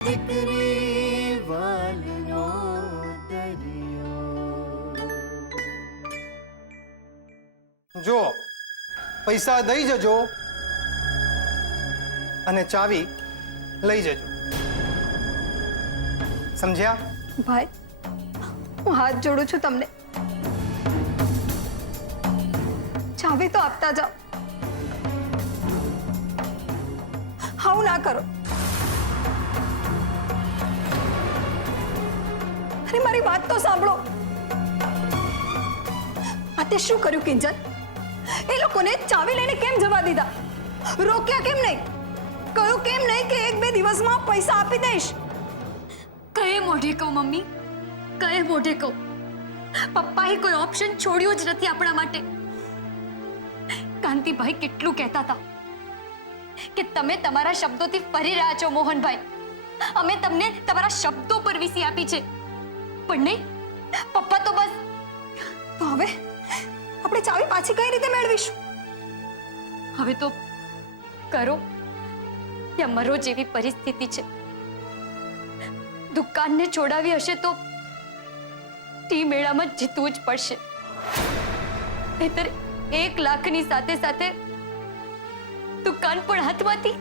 જો પૈસા દઈ જજો અને ચાવી લઈ જજો, સમજ્યા? ભાઈ, હું હાથ જોડું છું તમને, ચાવી તો આપતા જાઓ. હાઉ ના કરો. અરે મારી વાત તો સાંભળો. આ તે શું કર્યું કિંજલ? એ લોકોને ચાવી લઈને કેમ જવા દીધા? રોક્યા કેમ નહીં? કહ્યું કેમ નહીં કે 1-2 દિવસમાં પૈસા આપી દઈશ? કયે મોઢે કહું મમ્મી, કયે મોઢે કહું? પપ્પાએ કોઈ ઓપ્શન છોડ્યો જ નથી આપણા માટે. કાંતિભાઈ કેટલું કહેતા હતા કે તમે તમારા શબ્દોથી ફરી રહ્યા છો મોહનભાઈ. અમે તમને તમારા શબ્દો પર વીસી આપી છે, પણ નહીં, પપ્પા તો બસ. તો હવે આપણે ચાવી પાછી કઈ રીતે મેળવીશું? હવે તો કરો યા મરો જેવી પરિસ્થિતિ છે. દુકાનને છોડાવી હશે તો ટી મેળામાં જીતવું જ પડશે. નહીતર 1 લાખની સાથે સાથે દુકાન પણ હાથમાંથી.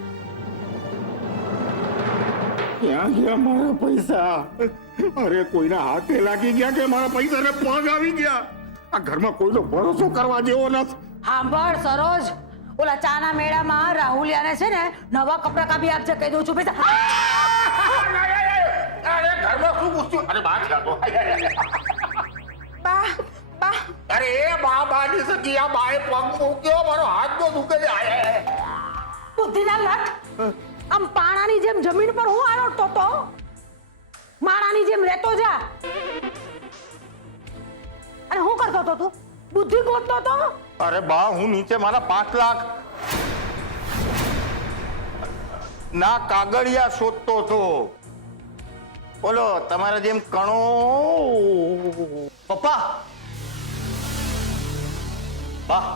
ક્યાં ગયા મારા પૈસા? અરે કોઈના હાથે લાગી ગયા કે મારા પૈસાને પગ આવી ગયા? આ ઘરમાં કોઈનો ભરોસો કરવા જેવો નથી. સાંભળ સરોજ, ઓલા ચાના મેળામાં રાહુલિયાને છે ને નવા કપડા કાપી આપજે, કહી દઉં છું પૈસા. અરે ઘરમાં શું પૂછ્યું? અરે બા થયા તો બા બા અરે એ બા ની સગી આ બાએ પગ મૂક્યો, મારો હાથ તો દુખે છે. બુદ્ધિના લટ, આમ પાણાની જેમ જમીન પર હું આરોટતો તો, માણાની જેમ રહેતો જા. અને હું કરતો તો તું? બુદ્ધિ ગોતતો તો? અરે બા, હું નીચે મારા 5 લાખ ના કાગળિયા શોધતો હતો. બોલો, તમારા જેમ કણો. પપ્પા, બા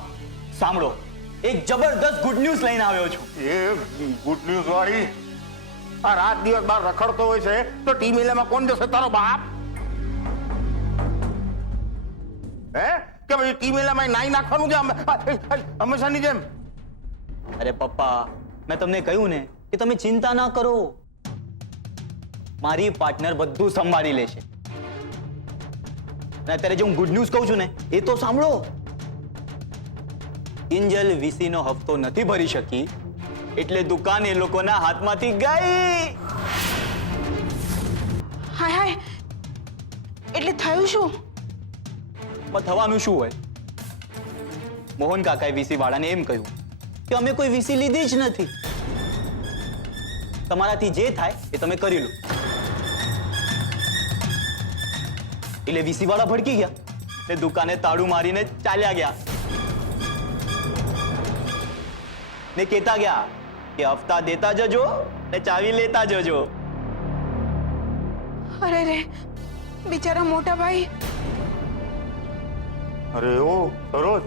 સાંભળો, એક જબરદસ્ત ગુડ ન્યૂઝ લઈને આવ્યો છું. એ ગુડ ન્યૂઝ વાળી? આ રાત દિવસ બાર રખડતો હોય છે તો ટી મેલામાં કોણ જશે? તારો બાપ? હે કે ભાઈ ટી મેલામાં નાઈ નાખવાનું છે હંમેશાની જેમ? અરે પપ્પા, મેં તમને કહ્યું ને કે તમે ચિંતા ના કરો, મારી પાર્ટનર બધું સંભાળી લેશે. અને અત્યારે જે હું ગુડ ન્યૂઝ કહું છું ને એ તો સાંભળો. કિંજલ વીસીનો હફતો નથી ભરી શકી એટલે દુકાન એ લોકોના હાથમાંથી ગઈ. હાય હાય, એટલે થયું શું? થવાનું શું હોય? મોહન કાકાએ વીસી વાળાને એમ કહ્યું કે અમે કોઈ વીસી લીધી જ નથી, તમારાથી જે થાય એ તમે કરી લો. એટલે વીસી વાળા ભડકી ગયા ને દુકાને તાળું મારીને ચાલ્યા ગયા ને કહેતા ગયા કે હફતા દેતા જજો ને ચાવી લેતા જજો. અરે રે, બિચારા મોટા ભાઈ. અરે ઓ સરોજ,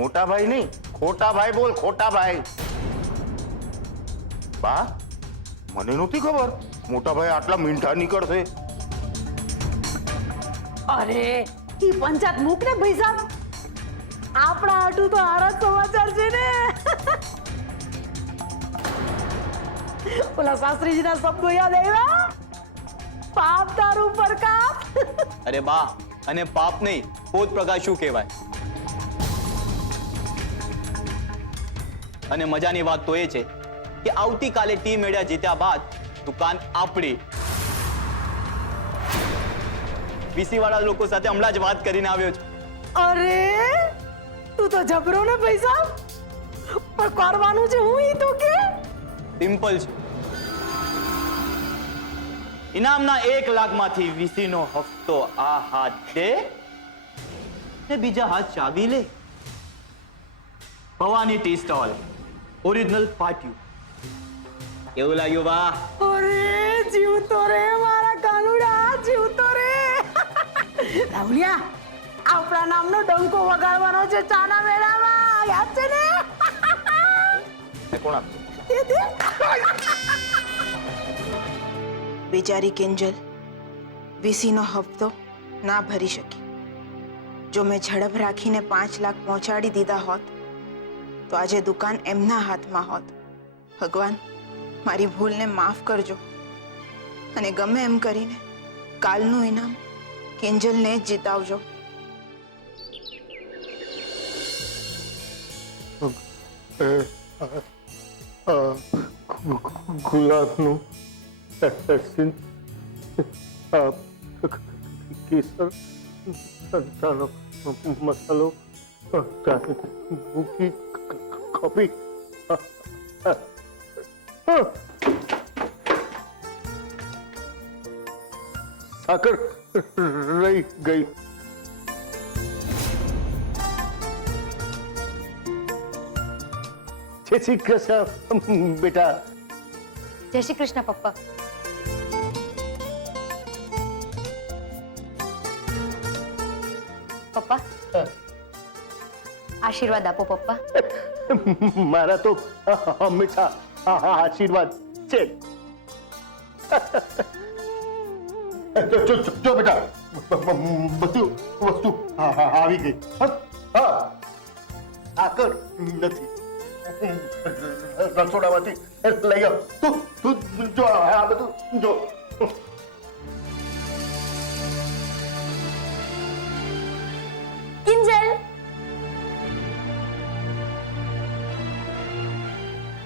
મોટા ભાઈ નહીં, ખોટા ભાઈ બોલ, ખોટા ભાઈ. બા, મને નહોતી ખબર મોટા ભાઈ આટલા મીંઠા નીકળશે. અરે ઈ પંચાયત મૂક ને ભાઈ સાહેબ, આપણા હાટુ તો હારા સમાચાર છે ને. ઓલા શાસ્ત્રીજીના શબ્દો યાદ આવ્યા? પાપ તારું પર કાપ. અરે બા, અને પાપ નહીં, પોત પ્રકાશું કહેવાય. અને મજાની વાત તો એ છે કે આવતીકાલે ટીમ મેળા જીત્યા બાદ દુકાન આપણી. વીસી વાળા લોકો સાથે હમણાં જ વાત કરીને આવ્યો છું. અરે તું તો જબરો ને પૈસા, પણ કરવાનું છે હું ઈ તો કે. સિમ્પલ છે. ઇનામના 1 લાખમાંથી વીસીનો હફતો આ હાથ દે ને બીજા હાથ ચાવી લે. ભવાની ટી સ્ટોલ, ઓરિજિનલ પાટિયું. કેવું લાગ્યું બા? અરે જીવતો રે મારા કાનુડા, જીવતો રે. રાહુલિયા, આપણા નામનો ડંકો વગાડવાનો છે ચાના મેળામાં, યાદ છે ને? કોણ આપશે? બેચારી કિંજલ વીસીનો હપ્તો ના ભરી શકી. જો મેં ઝડપ રાખીને 5 લાખ પહોંચાડી દીધા હોત તો આજે દુકાન એમના હાથમાં હોત. ભગવાન, મારી ભૂલને માફ કરજો અને ગમે એમ કરીને કાલનું ઇનામ કિંજલને જ જીતાવજો. ગુલાબનું એસિડ, કેસર, સંતાનો મસાલો, મૂકી કોપી, સાકર રહી ગઈ. જય શ્રી કૃષ્ણ બેટા. જય શ્રી કૃષ્ણ પપ્પા. પપ્પા, આશીર્વાદ આપો પપ્પા. મારા તો હંમેશા આશીર્વાદ છે. જો બેટા, બધી વસ્તુ આવી ગઈ. હા, સાકર નથી, રસોડામાંથી લઈ આવ. તું જો આ બધું જો. કિંજલ,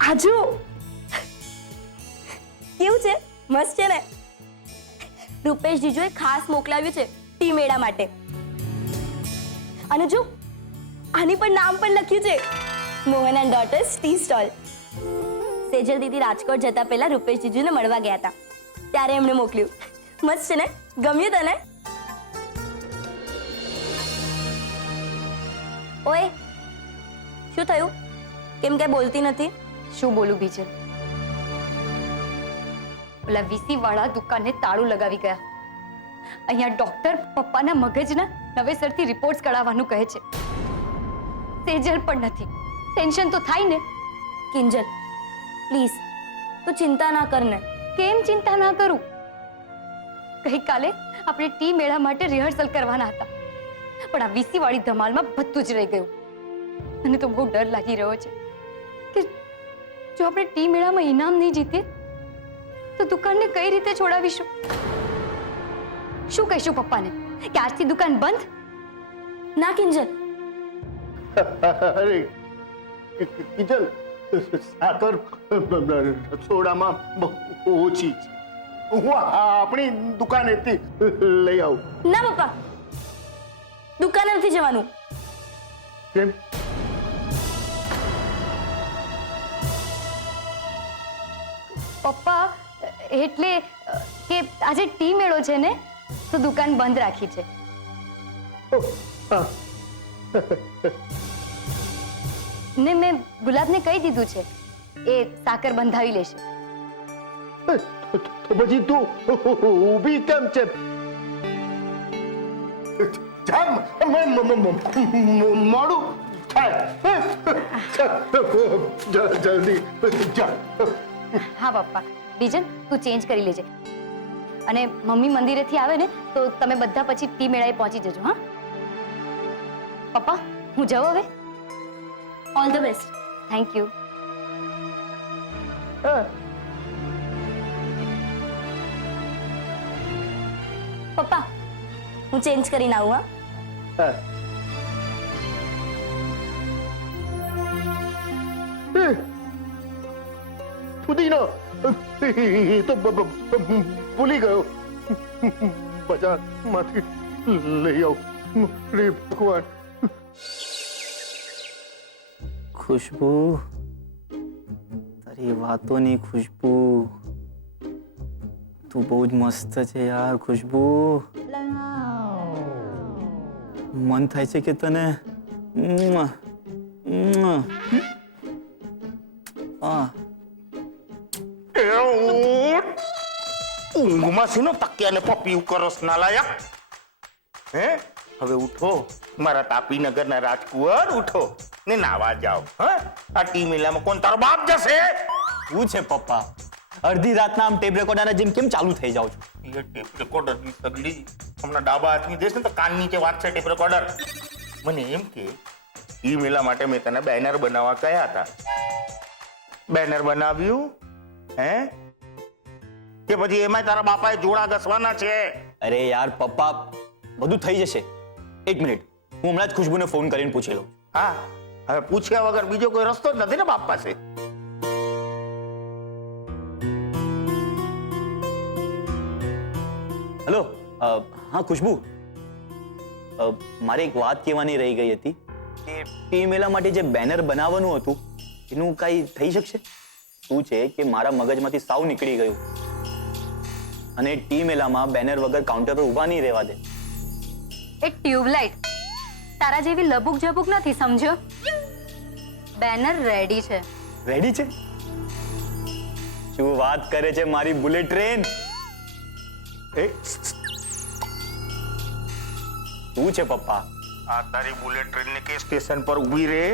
આજુ કેવું છે? મસ્ત છે ને? રૂપેશ જીજુએ ખાસ મોકલાવ્યું છે ટી મેળા માટે. અને જો આની પર નામ પણ લખ્યું છે, Mohan and daughters tea stall. Sejal દીદી રાજકોટ જતા પહેલા રૂપેશ જીજુને મળવા ગયા હતા, ત્યારે એમણે મોકલ્યું. મસ્ત છે ને? ગમ્યું તને? ઓય, શું થયું? કેમ કે બોલતી નથી? શું બોલું બીજલ? ઓલા વીસી વાળા દુકાને તાળું લગાવી ગયા. અહીંયા ડોક્ટર પપ્પાના મગજના નવેસરથી રિપોર્ટ્સ કઢાવવાનું કહે છે. સેજલ પણ નથી. ટેન્શન તો થાય ને. કિંજલ, પ્લીઝ તું ચિંતા ના કર ને. કેમ ચિંતા ના કરું? ગઈકાલે આપણે ટી મેળા માટે રિહર્સલ કરવાના હતા, પણ આ વીસી વાળી ધમાલમાં બધું જ રહી ગયું. મને તો બહુ ડર લાગી રહ્યો છે કે જો આપણે ટી મેળામાં ઇનામ નહીં જીતીએ તો દુકાનને કઈ રીતે છોડાવીશું? શું કહીશું પપ્પાને કે આજથી દુકાન બંધ? ના કિંજલ, અરે કિંજલ, સાકર રસોડામાં બહુ ઓછી છે. હું આપણી દુકાનેથી લઈ આવું. ના પપ્પા, દુકાને નથી જવાનું. કેમ? પપ્પા, એટલે કે આજે ટી મેળો છે ને, તો દુકાન બંધ રાખી છે. ને મેં ગુલાબને કહી દીધું છે, એ સાકર બંધાવી લેશે. તો પછી તું ઊભી કેમ છે? મોડું થાય. જલ્દી જા. હા પપ્પા. બીજન, તું ચેન્જ કરી લેજે. અને મમ્મી મંદિરેથી આવે ને તો તમે બધા પછી ટી મેળાએ પહોંચી જજો. હા પપ્પા, હું જાઉં હવે? All the best. Thank you. પપ્પા, હું ચેન્જ કરીને આવું. હા, પુદીનો તો ભૂલી ગયો. બજારમાંથી લઈ આવું. રે ભગવાન. खुशबू, તારી વાતોની ખુશ્બુ. તું બહુ જ મસ્ત છે યાર ખુશ્બુ. મન થાય છે કે તને ઊંઘમાં છે ને તકિયાને પપ્પી કરસ ના લાયક. હે, હવે ઉઠો મારા તાપીનગરના રાજકુંવર, ઉઠો ને નાવા જાઓ. હા, આ ટી મેલામાં કોણ તારો બાપ જશે? શું છે પપ્પા? અડધી રાતના આમ ટેપ રેકોર્ડરના જેમ કેમ ચાલુ થઈ જાવ છો? એ ટેપ રેકોર્ડરની સગડી હમણાં ડાબા હાથની દેશ ને તો કાન નીચે વાગશે ટેપ રેકોર્ડર. મને એમ કે ઈ મેલા માટે મેં તને બેનર બનાવવા કહ્યા હતા. બેનર બનાવ્યું હે કે પછી એમાં તારા બાપાએ જોડા ઘસવાના છે? અરે યાર પપ્પા, બધું થઈ જશે. એક મિનિટ, હું હમણાં જ ખુશ્બુને ફોન કરીને પૂછી લઉં. હા, હવે પૂછ્યા વગર બીજો કોઈ રસ્તો જ નથી ને બાપ પાસે. હેલો, હા ખુશ્બુ, મારે એક વાત કહેવાની રહી ગઈ હતી કે ટી મેલા માટે જે બેનર બનાવવાનું હતું એનું કાંઈ થઈ શકશે? શું છે કે મારા મગજમાંથી સાવ નીકળી ગયું અને ટી મેલામાં બેનર વગર કાઉન્ટર પર ઊભા નહીં રહેવા દે. એક ટ્યુબલાઇટ તારા જેવી લબુક ઝબુક નથી, સમજો? બેનર રેડી છે. રેડી છે? શું વાત કરે છે મારી બુલેટ ટ્રેન? એ શું છે પપ્પા? આ તારી બુલેટ ટ્રેન ને કે સ્ટેશન પર ઊભી રહે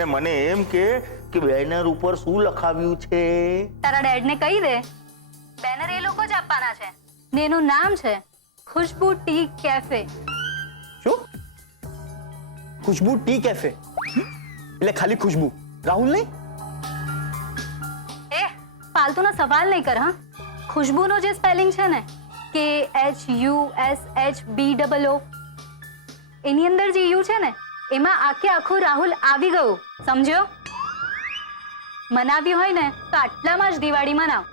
ને મને એમ કે બેનર ઉપર શું લખાવ્યું છે? તારા ડેડને કહી દે બેનર એ લોકો જ આપવાના છે ને એનું નામ છે ખુશ્બુ ટી કેફે. શું? ખુશ્બુ ટી કેફે એટલે ખાલી ખુશ્બુ, રાહુલ નહીં? એ ફાલતુના સવાલ નહીં કર. હા, ખુશ્બુનો જે સ્પેલિંગ છે ને KHUSHBOO, એની અંદર જે યુ છે ને એમાં આખે આખું રાહુલ આવી ગયું, સમજ્યો? મનાવી હોય ને તો આટલામાં જ દિવાળી મનાવ,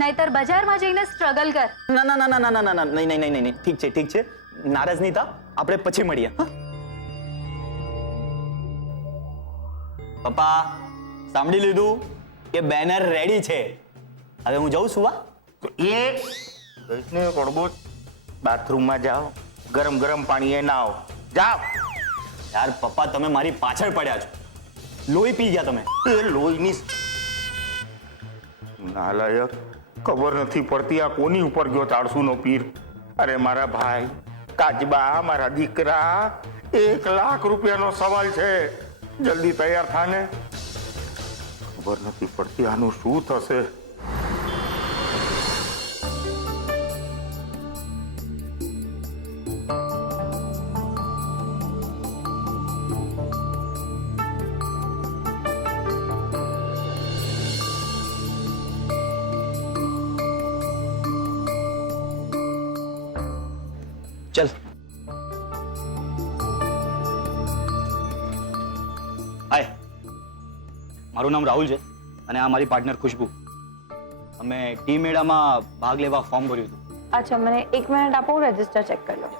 નહીતર બજારમાં જઈને સ્ટ્રગલ કર. ના ના ના ના ના ના ના નહીં નહીં નહીં નહીં, ઠીક છે ઠીક છે, નારાજ નહીં થા, આપણે પછી મળીએ. હા પપ્પા, સાંભળી લીધું કે બેનર રેડી છે. હવે હું જાઉં સુવા. તો એ દઈશને કડબો બાથરૂમમાં જાઓ, ગરમ ગરમ પાણીએ નાવ જાઓ. યાર પપ્પા, તમે મારી પાછળ પડ્યા છો, લોહી પી ગયા તમે. એ લોહીની નાલાયક, ખબર નથી પડતી આ કોની ઉપર ગયો ચારસુનો પીર. અરે મારા ભાઈ કાચબા, મારા દીકરા, 1 લાખ રૂપિયાનો સવાલ છે, જલ્દી તૈયાર થાને. ખબર નથી પડતી આનું શું થશે. ચલ. હાય, મારું નામ રાહુલ છે અને આ મારી પાર્ટનર ખુશ્બુ. અમે ટી મેળામાં ભાગ લેવા ફોર્મ ભર્યું હતું. અચ્છા, મને 1 મિનિટ આપો, હું રજિસ્ટર ચેક કરી લઉં.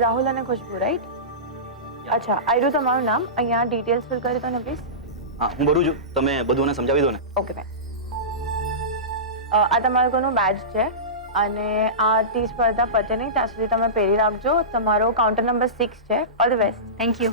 રાહુલ અને ખુશ્બુ, રાઈટ? અચ્છા, આવ્યું તમારું નામ. અહીંયા ડિટેલ્સ ફિલ કરી દો ને પ્લીઝ. હા, હું ભરું છું, તમે બધું સમજાવી દો ને. Okay ma'am. આ તમારું કોનું બેજ છે અને આ ટી સ્પર્ધા પતે નહીં ત્યાં સુધી તમે પહેરી રાખજો. તમારો કાઉન્ટર નંબર 6 છે. All the best. Thank you.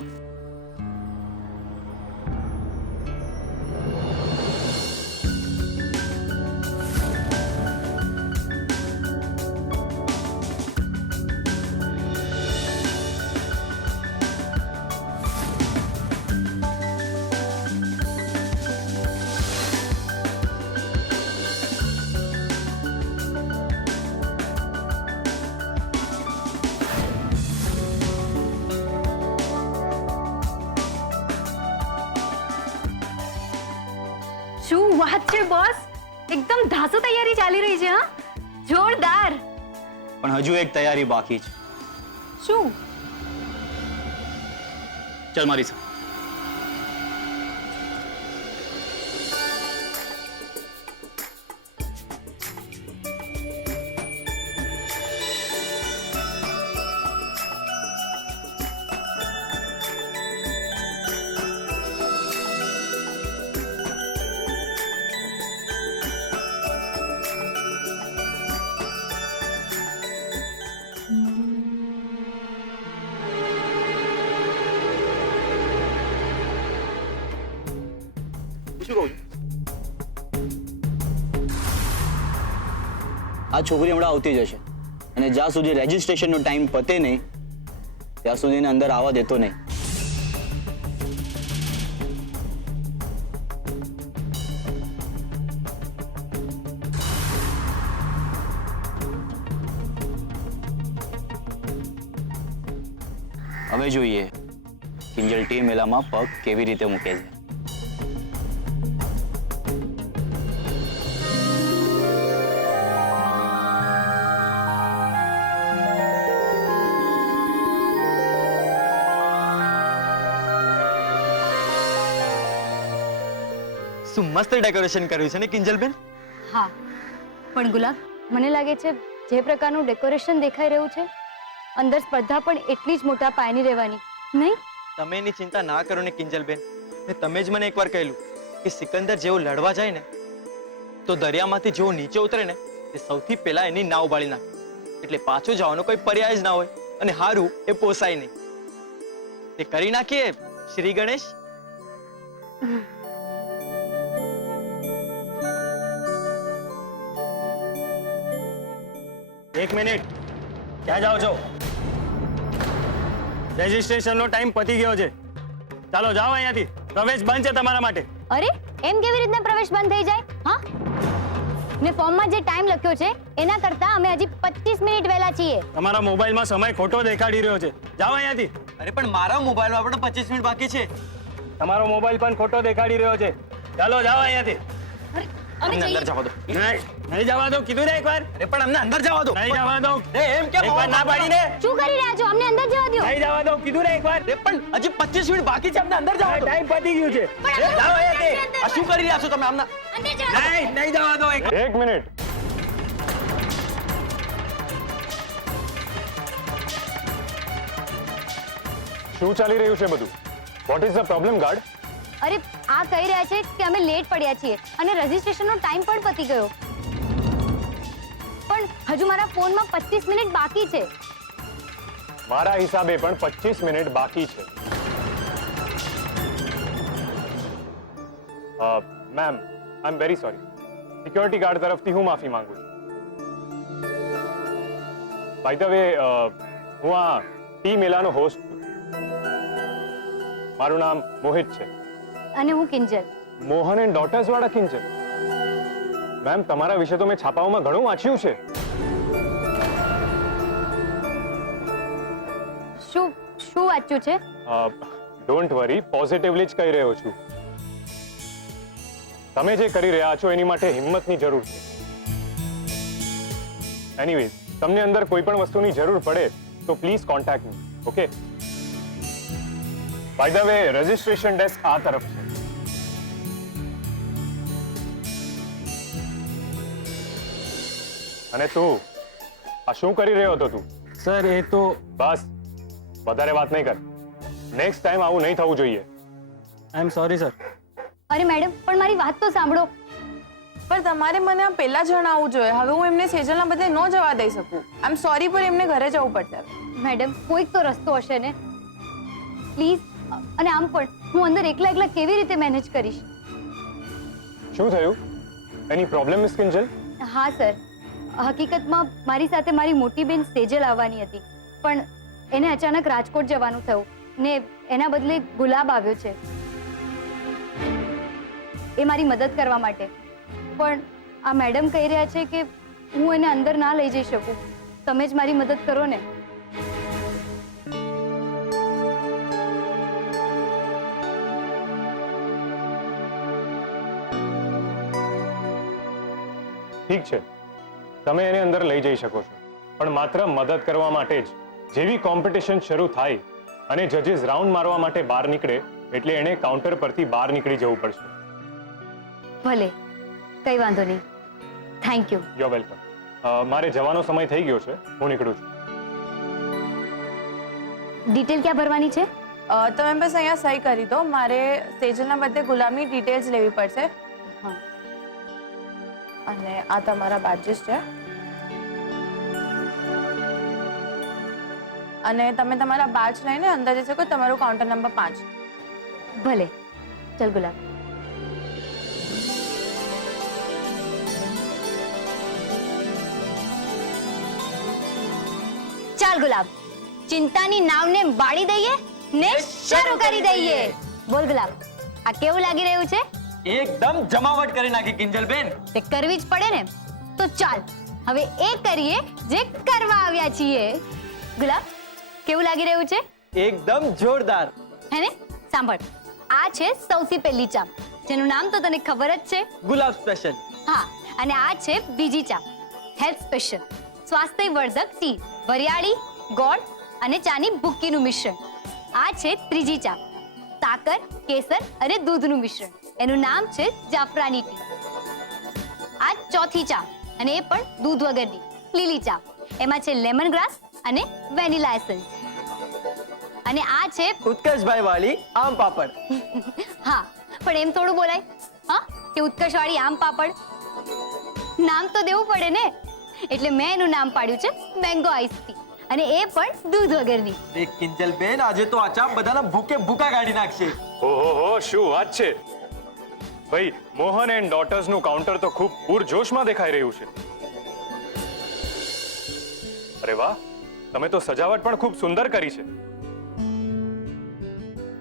શું વાત છે બોસ, એકદમ ધાસુ તૈયારી ચાલી રહી છે. હા, જોરદાર. પણ હજુ એક તૈયારી બાકી છે. શું? ચલ મારી સાથે. આ છોકરી હમણાં આવતી જ હશે અને જ્યાં સુધી રજીસ્ટ્રેશનનો ટાઈમ પતે નહીં ત્યાં સુધી એને અંદર આવવા દેતો નહીં. હવે જોઈએ કિંજલ ટી મેળામાં પગ કેવી રીતે મૂકે છે. શું મસ્ત ડેકોરેશન કર્યું છે ને કિંજલબેન. હા, પણ ગુલાબ, મને લાગે છે જે પ્રકારનું ડેકોરેશન દેખાઈ રહ્યું છે અંદર સ્પર્ધા પણ એટલી જ મોટા પાયાની રહેવાની, નહીં? તમે એની ચિંતા ના કરો ને કિંજલબેન. ને તમે જ મને એકવાર કહેલું કે સિકંદર જેવો લડવા જાય ને તો દરિયામાંથી જેવો નીચે ઉતરે ને તે સૌથી પહેલા એની નાવ બાળી નાખે, એટલે પાછો જવાનો કોઈ પર્યાય જ ના હોય અને હારું એ પોસાય નહીં. તે કરી નાખીએ શ્રી ગણેશ. એક મિનિટ, ક્યાં જાઓ છો? રજીસ્ટ્રેશનનો ટાઈમ પતી ગયો છે, ચાલો જાઓ અહીંયાથી. પ્રવેશ બંધ છે તમારા માટે. અરે, એમ કેવી રીતના પ્રવેશ બંધ થઈ જાય? હા, ને ફોર્મમાં જે ટાઈમ લખ્યો છે એના કરતા અમે હજી 25 મિનિટ વહેલા છીએ. તમારા મોબાઈલમાં સમય ખોટો દેખાડી રહ્યો છે, જાઓ અહીંયાથી. અરે પણ મારા મોબાઈલમાં પણ 25 મિનિટ બાકી છે. તમારો મોબાઈલ પણ ખોટો દેખાડી રહ્યો છે, ચાલો જાઓ અહીંયાથી. અમને અંદર જવા દો. નહીં જવા દો, કીધું ને એકવાર. અરે પણ અમને અંદર જવા દો. નહીં જવા દો. એમ કેમ એકવાર ના પાડીને. શું કરી રહ્યા છો? અમને અંદર જવા દો. નહીં જવા દો, કીધું ને એકવાર. અરે પણ હજી 25 મિનિટ બાકી છે, અમને અંદર જવા દો. ટાઈમ પતી ગયું છે. જાઓ અહીંયાથી. આ શું કરી રહ્યા છો તમે? અમને નહીં જવા દો. એક મિનિટ. શું ચાલી રહ્યું છે બધું? What is the problem guard? અરે, આ કહી રહ્યા છે કે અમે લેટ પડ્યા છીએ અને રજીસ્ટ્રેશનનો ટાઈમ પણ પતી ગયો, પણ હજુ મારા ફોનમાં 25 મિનિટ બાકી છે. મારા હિસાબે પણ 25 મિનિટ બાકી છે. Ma'am, I am very sorry. Security guard તરફથી હું માફી માંગુ છું. બાય ધ વે, હું આ ટી મેલાનો હોસ્ટ છું. મારું નામ મોહિત છે. અને હું કિંજલ. મોહન એન્ડ ડોટર્સ વાળા કિંજલ. મેમ, તમારા વિશે તો મેં છાપાઓમાં ઘણું વાંચ્યું છે. શું શું વાંચ્યું છે? ડોન્ટ વરી, પોઝિટિવલી જ કહી રહ્યો છું. તમે જે કરી રહ્યા છો એની માટે હિંમતની જરૂર છે. એનીવેઝ, તમને અંદર કોઈ પણ વસ્તુની જરૂર પડે તો please contact me, okay? By the way, registration desk આ તરફ છે. અને તું આ શું કરી રહ્યો હતો તું? સર, એ તો બસ, વધારે વાત નહીં કર. નેક્સ્ટ ટાઈમ આવું નહીં થવું જોઈએ. આઈ એમ સોરી સર. અરે મેડમ, પણ મારી વાત તો સાંભળો. પણ તમારે મને આ પહેલા જણાવવું જોઈએ. હવે હું એમને સેજલના બદલે ન જવા દઈ શકું. આઈ એમ સોરી, પણ એમને ઘરે જવું પડશે. મેડમ, કોઈક તો રસ્તો હશે ને, પ્લીઝ. અને આમ પણ હું અંદર એકલા એકલા કેવી રીતે મેનેજ કરીશ? શું થયું? એની પ્રોબ્લેમ મિસ કિંજલ? હા સર, હકીકતમાં મારી સાથે મારી મોટી બેન સેજલ આવવાની હતી, પણ એને અચાનક રાજકોટ જવાનું થયું ને એના બદલે ગુલાબ આવ્યો છે એ મારી મદદ કરવા માટે. પણ આ મેડમ કહી રહ્યા છે કે હું એને અંદર ના લઈ જઈ શકું. તમે જ મારી મદદ કરો ને. ઠીક છે, તમે એને અંદર લઈ જઈ શકો છો, પણ માત્ર મદદ કરવા માટે જ. જેવી કોમ્પિટિશન શરૂ થાય અને જજીસ રાઉન્ડ મારવા માટે બહાર નીકળે એટલે એને કાઉન્ટર પરથી બહાર નીકળી જવું પડશે. ભલે, કઈ વાંધો નહીં. Thank you. You are welcome. મારે જવાનો સમય થઈ ગયો છે, હું નીકળું છું. ડિટેલ ક્યાં ભરવાની છે? તમે બસ અહીંયા સહી કરી દો. મારે સેજલના બદલે ગુલાબની ડિટેલ્સ લેવી પડશે. હા. અને આ તમારા બાજીસ છે. અને તમે તમારા બાજ લઈને અંદર જઈ શકો. તમારું કાઉન્ટર નંબર 5. ભલે, ચલ ગુલાબ. ચાલ ગુલાબ, ચિંતાની નાવને બાળી દઈએ ને શરૂ કરી દઈએ. બોલ ગુલાબ, આ કેવું લાગી રહ્યું છે? એકદમ જમાવટ કરી નાખી કિંજલબેન. તે કરવી જ પડે ને. તો ચાલ હવે એ કરીએ જે કરવા આવ્યા છીએ. ગુલાબ, કેવું લાગી રહ્યું છે? એકદમ જોરદાર. હે ને? સાંભળ, આ છે સૌથી પહેલી ચા, જેનું નામ તો તને ખબર જ છે, ગુલાબ સ્પેશિયલ. હા. અને આ છે બીજી ચા, હેલ્થ સ્પેશિયલ, સ્વાસ્થ્યવર્ધક ટી, વરિયાળી, ગોળ અને ચાની ભૂક્કીનું મિશ્રણ. આ છે ત્રીજી ચા, સાકર, કેસર અને દૂધનું મિશ્રણ, એનું નામ છે જાફરાની ટી. આ ચોથી ચા, અને એ પણ દૂધ વગરની લીલી ચા, એમાં છે લેમન ગ્રાસ અને વેનીલા એસન્સ. અને આ છે ઉત્કર્ષભાઈ વાળી આમ પાપડ. હા, પણ એમ થોડું બોલાય હા કે ઉત્કર્ષવાળી આમ પાપડ? નામ તો દેવું પડે ને, એટલે મેં એનું નામ પાડ્યું છે મેંગો આઈસ ટી, અને એ પણ દૂધ વગરની. એ કિંજલબેન, આજે તો આ ચા બધાના ભૂકે ભૂકા કાઢી નાખશે. ઓહો, શું વાત છે ભાઈ. મોહન એન્ડ ડોટર્સ નું કાઉન્ટર તો ખૂબ પૂરજોશમાં દેખાઈ રહ્યું છે. અરે વાહ, તમે તો સજાવટ પણ ખૂબ સુંદર કરી છે.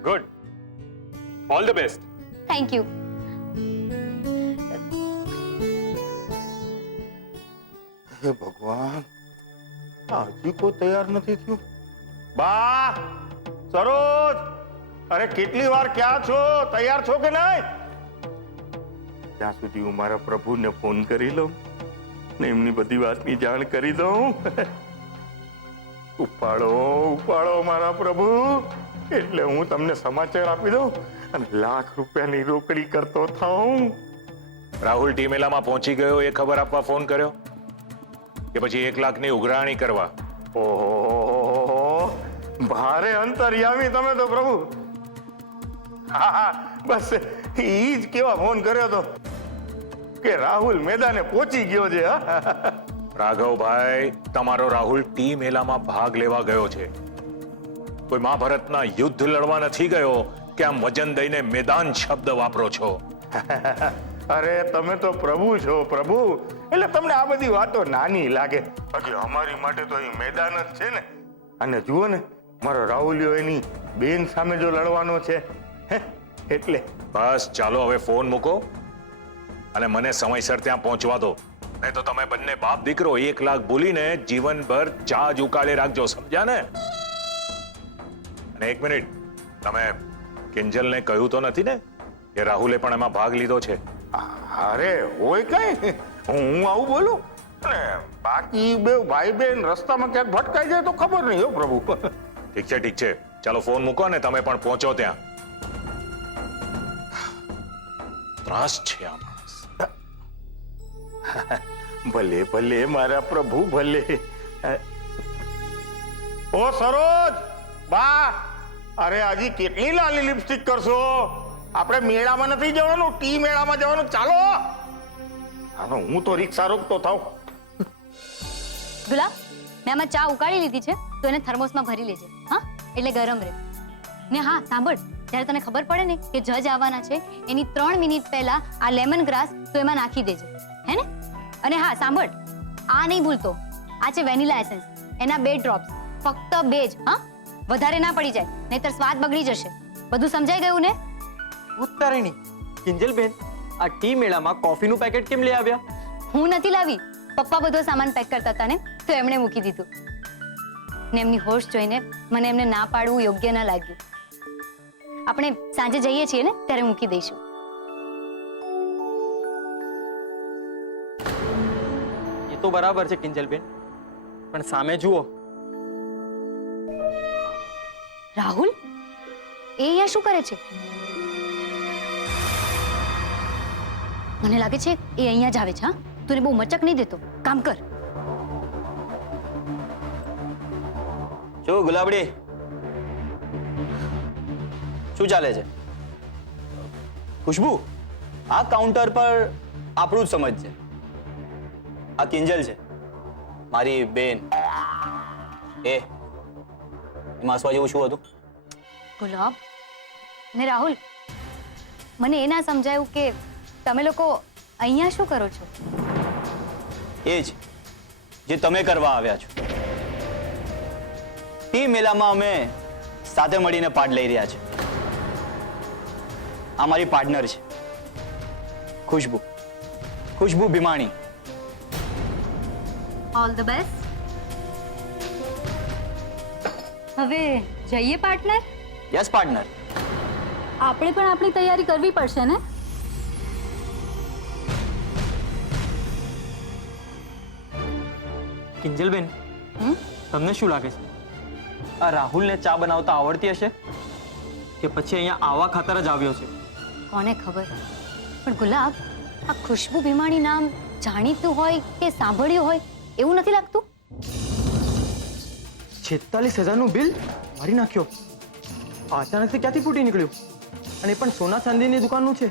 Good, all the best. Thank you. હે ભગવાન, આ હજી કોઈ તૈયાર નથી થયું. બા, સરોજ, અરે કેટલી વાર ક્યાં છો? તૈયાર છો કે નહીં? ત્યાં સુધી હું મારા પ્રભુને ફોન કરી લઉં ને એમની બધી વાતની જાણ કરી દઉં. ઉપાડો ઉપાડો મારા પ્રભુ, એટલે હું તમને સમાચાર આપી દઉં અને લાખ રૂપિયાની રોકડી કરતો થાઉં. રાહુલ ટી મેલામાં પહોંચી ગયો એ ખબર આપવા ફોન કર્યો કે પછી 1 લાખની ઉઘરાણી કરવા? ઓહો, ભારે અંતર્યામી તમે તો પ્રભુ. હા, બસ ઈ જ કેવા ફોન કર્યો તો કે રાહુલ મેદાને પહોંચી ગયો છે. રાઘવભાઈ, તમારો રાહુલ ટી મેલામાં ભાગ લેવા ગયો છે. કોઈ મહાભારતના યુદ્ધ લડવા નથી ગયો કે આમ વજન દઈને મેદાન શબ્દ વાપરો છો. અરે તમે તો પ્રભુ છો પ્રભુ, એટલે તમને આ બધી વાતો નાની લાગે. બાકી અમારી માટે તો અહીં મેદાન જ છે ને. અને જુઓ ને, મારો રાહુલિયો એની બેન સામે જો લડવાનો છે એટલે. બસ ચાલો, હવે ફોન મૂકો અને મને સમયસર ત્યાં પહોંચવા દો. નહીં તો તમે બંને બાપ દીકરો 1 લાખ ભૂલીને જીવનભર ચા જ ઉકાળે રાખજો, સમજ્યા ને? અને 1 મિનિટ, તમે કિંજલને કહ્યું તો નથી ને કે રાહુલે પણ એમાં ભાગ લીધો છે? અરે હોય કઈ, હું આવું બોલું? અને બાકી બે ભાઈ બહેન રસ્તામાં ક્યાંક ભટકાઈ જાય તો ખબર નહીં હો પ્રભુ. ઠીક છે ઠીક છે, ચાલો ફોન મૂકો ને તમે પણ પહોંચો ત્યાં. ત્રાસ છે આ માણસ. ભલે ભલે મારા પ્રભુ ભલે. ઓ સરોજ બા, અરે હજી કેટલી લાલી લિપસ્ટિક કરશો? આપણે મેળામાં નથી જવાનું, ટી મેળામાં જવાનું. ચાલો, હું તો રિક્ષા રોકતો થાવ. ગુલાબ, મેં આમાં ચા ઉકાળી લીધી છે, તો એને થર્મોસમાં ભરી લેજે. હા, એટલે ગરમ રહે. ને હા સાંભળ, જ્યારે તને ખબર પડે ને કે જજ આવવાના છે, એની 3 મિનિટ પહેલા આ લેમન ગ્રાસ તો એમાં નાખી દેજે, હે ને? અને હા સાંભળ, આ નહીં ભૂલતો, આ છે વેનીલા એસેન્સ, એના 2 ડ્રોપ્સ, ફક્ત 2 જ. હા, વધારે ના પડી જાય, નહીતર સ્વાદ બગડી જશે. બધું સમજાઈ ગયું ને? ઉત્તરાયણી, કિંજલબેન, આ ટી મેળામાં કોફીનું પેકેટ કેમ લઈ આવ્યા? હું નથી લાવી, પપ્પા બધો સામાન પેક કરતા હતા ને, તો એમણે મૂકી દીધું. ને એમની હોશ જોઈને મને એમને ના પાડવું યોગ્ય ના લાગ્યું. આપણે સાંજે જઈએ છીએ ને ત્યારે મૂકી દઈશું. એ તો બરાબર છે કિંજલબેન, પણ સામે જુઓ. રાહુલ, એ અહીંયા શું કરે છે? મને લાગે છે એ અહીંયા જ આવે છે. હા, તું બહુ મચક નહીં દેતો, કામ કર. જો ગુલાબડી, શું ચાલે છે? ખુશ્બુ, આ કાઉન્ટર પર આપણું જ સમજ છે. આ કિંજલ છે, મારી બેન. એમાં હસવા જેવું શું હતું? ગુલાબ ને રાહુલ, મને એ ના સમજાયું કે તમે લોકો અહીંયા શું કરો છો? એ જ જે તમે કરવા આવ્યા છો. ટી મેળામાં અમે સાથે મળીને પાર્ટ લઈ રહ્યા છે. આ મારી પાર્ટનર છે Khushbu Bhimani. All the best. હવે જઈએ પાર્ટનર. Yes partner. આપણે પણ આપણી તૈયારી કરવી પડશે ને. કિંજલબેન, તમને શું લાગે છે આ રાહુલને ચા બનાવતા આવડતી હશે કે પછી અહીંયા આવા ખાતર જ આવ્યો છે? કોને ખબર. પણ ગુલાબ, આ ખુશ્બુ ભીમાણી નામ જાણીતું હોય કે સાંભળ્યું હોય એવું નથી લાગતું? 46,000નું બિલ મારી નાખ્યો. અચાનકથી ક્યાંથી ફૂટી નીકળ્યું? અને એ પણ સોના ચાંદીની દુકાનનું છે.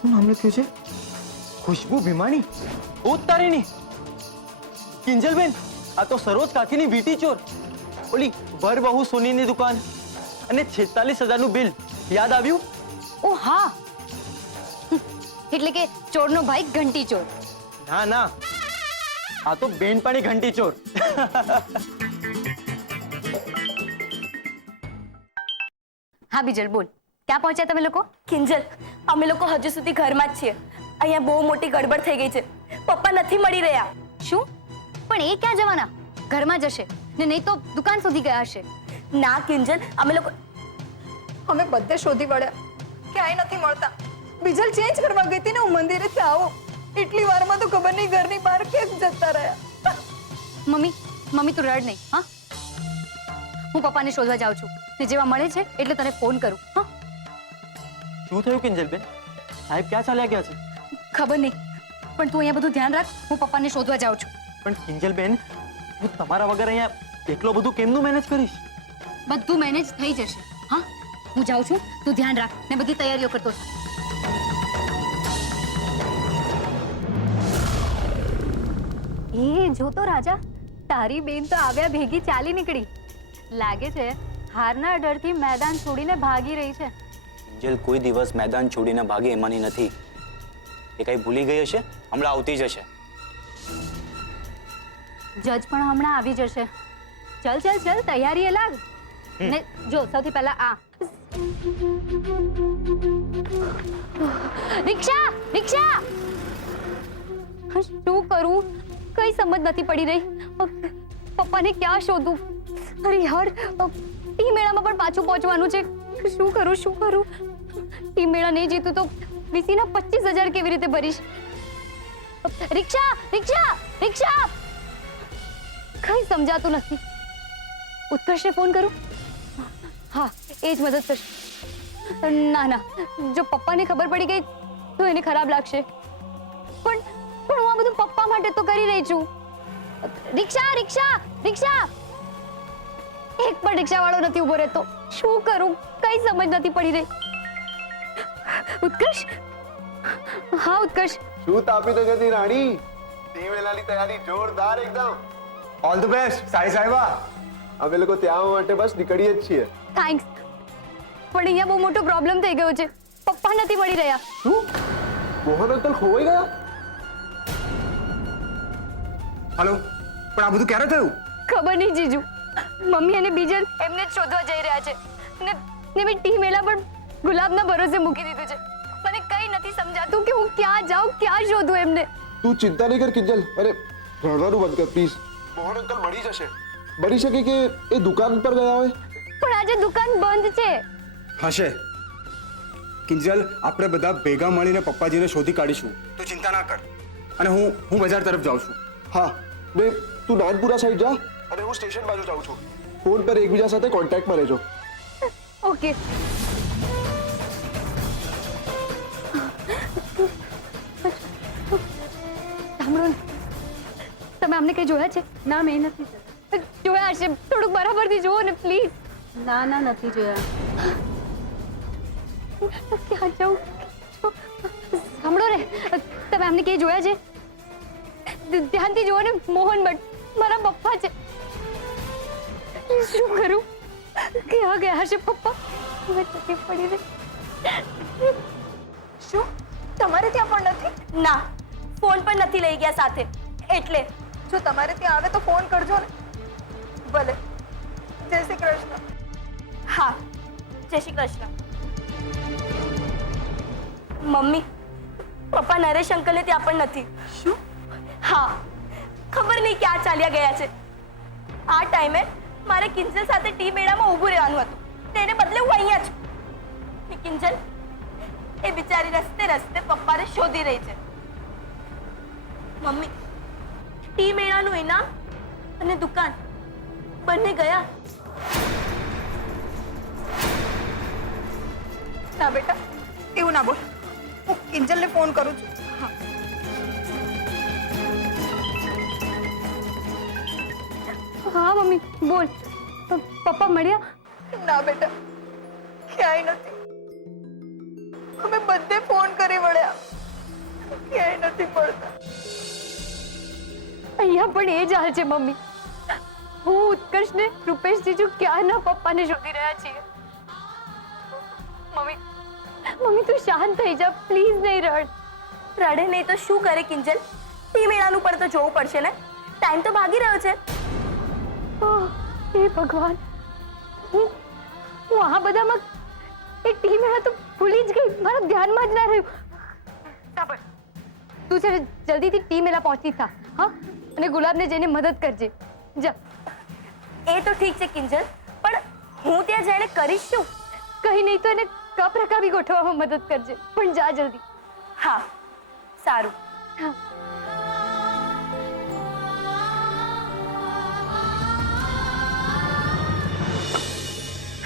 શું નામ લખ્યું છે? ખુશ્બુ ભીમાણી. ઉતારીની કિંજલબેન, આ તો સરોજ કાકીની વીટી ચોર. ઓલી વર બહુ સોનીની દુકાન અને 46,000નું બિલ યાદ આવ્યું? ઓ હા, એટલે કે ચોરનો ભાઈ ઘંટી ચોર. ના ના, આ તો બેનપાણી ઘંટી ચોર. હા બીજલ, બોલ, ક્યાં પહોંચ્યા તમે લોકો? કિંજલ, અમે લોકો હજુ સુધી ઘરમાં જ છીએ. અહીંયા બહુ મોટી ગડબડ થઈ ગઈ છે. પપ્પા નથી મળી રહ્યા. શું? પણ એ ક્યાં જવાના? ઘરમાં જશે ને નહીં તો દુકાન સુધી ગયા હશે. ના કિંજલ, અમે બધે શોધી વળ્યા, ક્યાંય નથી મળતા. બીજલ ચેન્જ કરવા ગઈ હતી ને હું મંદિરેથી આવો એટલી વારમાં તો ખબર નહીં ઘરની બહાર કેમ જતા રહ્યા. મમ્મી તું રડ નહીં. હા, હું પપ્પાને શોધવા જાઉં છું ને જેવા મળે છે એટલે તને ફોન કરું. હા, શું થયું કિંજલબેન? સાહેબ ક્યાં ચાલ્યા ગયા છે? ખબર નહીં, પણ તું અહીંયા બધું ધ્યાન રાખ. હું પપ્પાને શોધવા જાઉં છું. પણ કિંજલબેન, હું તમારા વગર અહીંયા એકલો બધું કેમનું મેનેજ કરીશ? બધું મેનેજ થઈ જશે. હા, હું જાઉં છું, તું ધ્યાન રાખ ને બધી તૈયારીઓ કરતો થા. એ જો તો રાજા, તારી બેન તો આવ્યા ભેગી ચાલી નીકળી. લાગે છે હારના ડરથી મેદાન છોડીને ભાગી રહી છે. કિંજલ કોઈ દિવસ મેદાન છોડીને ભાગે એમાંની નથી. એ કઈ ભૂલી ગઈ હશે, હમણાં આવતી જ હશે. જજ પણ હમણાં આવી જશે. ચલ ચલ ચલ, તૈયારી લાગ. ને જો સૌથી પહેલા આ રિક્ષા રિક્ષા. શું કરું, કઈ સમજ નથી પડી રહી. પપ્પાને ક્યાં શોધું? અરે યાર, ટી મેળામાં પણ પાછું પહોંચવાનું છે. શું કરું? ટી મેળા નહીં જીતું તો વીસીના 25,000 કેવી રીતે ભરીશ? રિક્ષા રિક્ષા રિક્ષા. કઈ સમજાતું નથી. ઉત્કર્ષને ફોન કરું? હા, એ જ મદદ કરશે. ના ના, જો પપ્પાને ખબર પડી ગઈ તો એને ખરાબ લાગશે. પણ હું આ બધું પપ્પા માટે તો કરી રહી છું. રિક્ષા રિક્ષા રિક્ષા. એક પણ રિક્ષા વાળો નથી ઉભો રહેતો. શું કરું, કઈ સમજ નથી પડી રહી. ઉત્કર્ષ. હા ઉત્કર્ષ. શું તાપી તો જતી રાણી? ટી મેળાની તૈયારી જોરદાર એકદમ. All the best Sai Saheba. અમે લોકો ત્યાં માટે બસ નીકળીએ જ છીએ. થેન્ક્સ. પણ અહીંયા બહુ મોટો પ્રોબ્લેમ થઈ ગયો છે. પપ્પા નથી મળી રહ્યા. શું? મોહન અંકલ ખોવાઈ ગયા? હલો, પણ આ બધું ક્યારે થયું? ખબર નહીં જીજુ. મમ્મી અને બીજલ એમને જ શોધવા જઈ રહ્યા છે ને મેં ટી મેળા પણ ગુલાબના ભરોસે મૂકી દીધું છે. મને કઈ નથી સમજાતું કે હું ક્યાં જાઉં, ક્યાં શોધું એમને. તું ચિંતા નહીં કર કિંજલ. અરે રડવાનું બંધ કર પ્લીઝ. મોહન અંકલ મળી જશે. બની શકે કે એ દુકાન પર ગયા હોય. પણ આજે દુકાન બંધ છે. હશે. કિંજલ, આપણે બધા ભેગા મળીને પપ્પાજીને શોધી કાઢીશું. તું ચિંતા ના કર. અને હું બજાર તરફ જાઉં છું. હા, ને તું નાનપુરા સાઈડ જા અને હું સ્ટેશન બાજુ જાઉં છું. ફોન પર એકબીજા સાથે કોન્ટેક્ટમાં રહેજો. ઓકે. સાંભળો ને, તમે અમને કઈ જોયા છે? ના, મેં નથી જોયા હશે. થોડુંક બરાબરથી જુઓ ને પ્લીઝ. ના નથી જોયા. ક્યાં જાઉં? સાંભળો ને, તમે અમને કઈ જોયા છે? ધ્યાનથી જુઓ ને. મોહન ભટ્ટ મારા પપ્પા છે. શું કરું? ક્યાં ગયા હશે પપ્પા? મને તકલીફ પડી રહી. શું તમારે ત્યાં પણ નથી? ના, ફોન પણ નથી લઈ ગયા સાથે. એટલે જો તમારે ત્યાં આવે તો ફોન કરજો ને. ભલે. જય શ્રી કૃષ્ણ. હા, જય શ્રી કૃષ્ણ. મમ્મી, પપ્પા નરેશ અંકલને ત્યાં પણ નથી. શું? હા, ખબર નહીં ક્યાં ચાલ્યા ગયા છે. આ ટાઈમે મારે કિંજલ સાથે ટી મેળામાં ઊભું રહેવાનું હતું, તેને બદલે હું અહીંયા છું. ને કિંજલ એ બિચારી રસ્તે રસ્તે પપ્પાને શોધી રહી છે. મમ્મી, ટી મેળાનું ઇનામ અને દુકાન બંને ગયા. ના બેટા, એવું ના બોલ. હું કિંજલને ફોન કરું છું. હા મમ્મી બોલ. પપ્પા મળ્યા? ના બેટા, ક્યાંય નથી. અમે બધે ફોન કરી વળ્યા, ક્યાંય નથી મળતા. અહીંયા પણ એ જ હાલ છે મમ્મી. હું ઉત્કર્ષ ને રૂપેશ જીજુ ક્યાંના પપ્પાને શોધી રહ્યા છીએ. મમ્મી મમ્મી તું શાંત થઈ જા પ્લીઝ. નહીં રડ. રડે નહીં તો શું કરે કિંજલ? ટી મેળાનું પણ તો જોવું પડશે ને. ટાઈમ તો ભાગી રહ્યો છે. હે ભગવાન, હું આ બધામાં એ ટી મેળા તો ભૂલી જ ગઈ. મારા ધ્યાનમાં જ ના રહ્યું. સાંભળ, તું છે જલ્દીથી ટી મેળા પહોંચતી થા. હા, અને ગુલાબને જઈને મદદ કરજે. જા. એ તો ઠીક છે કિંજલ, પણ હું ત્યાં જઈને કરીશ શું? કઈ નહીં તો એને કપ રકાબી ગોઠવવામાં મદદ કરજે. પણ જા જલ્દી. હા, સારું. હા.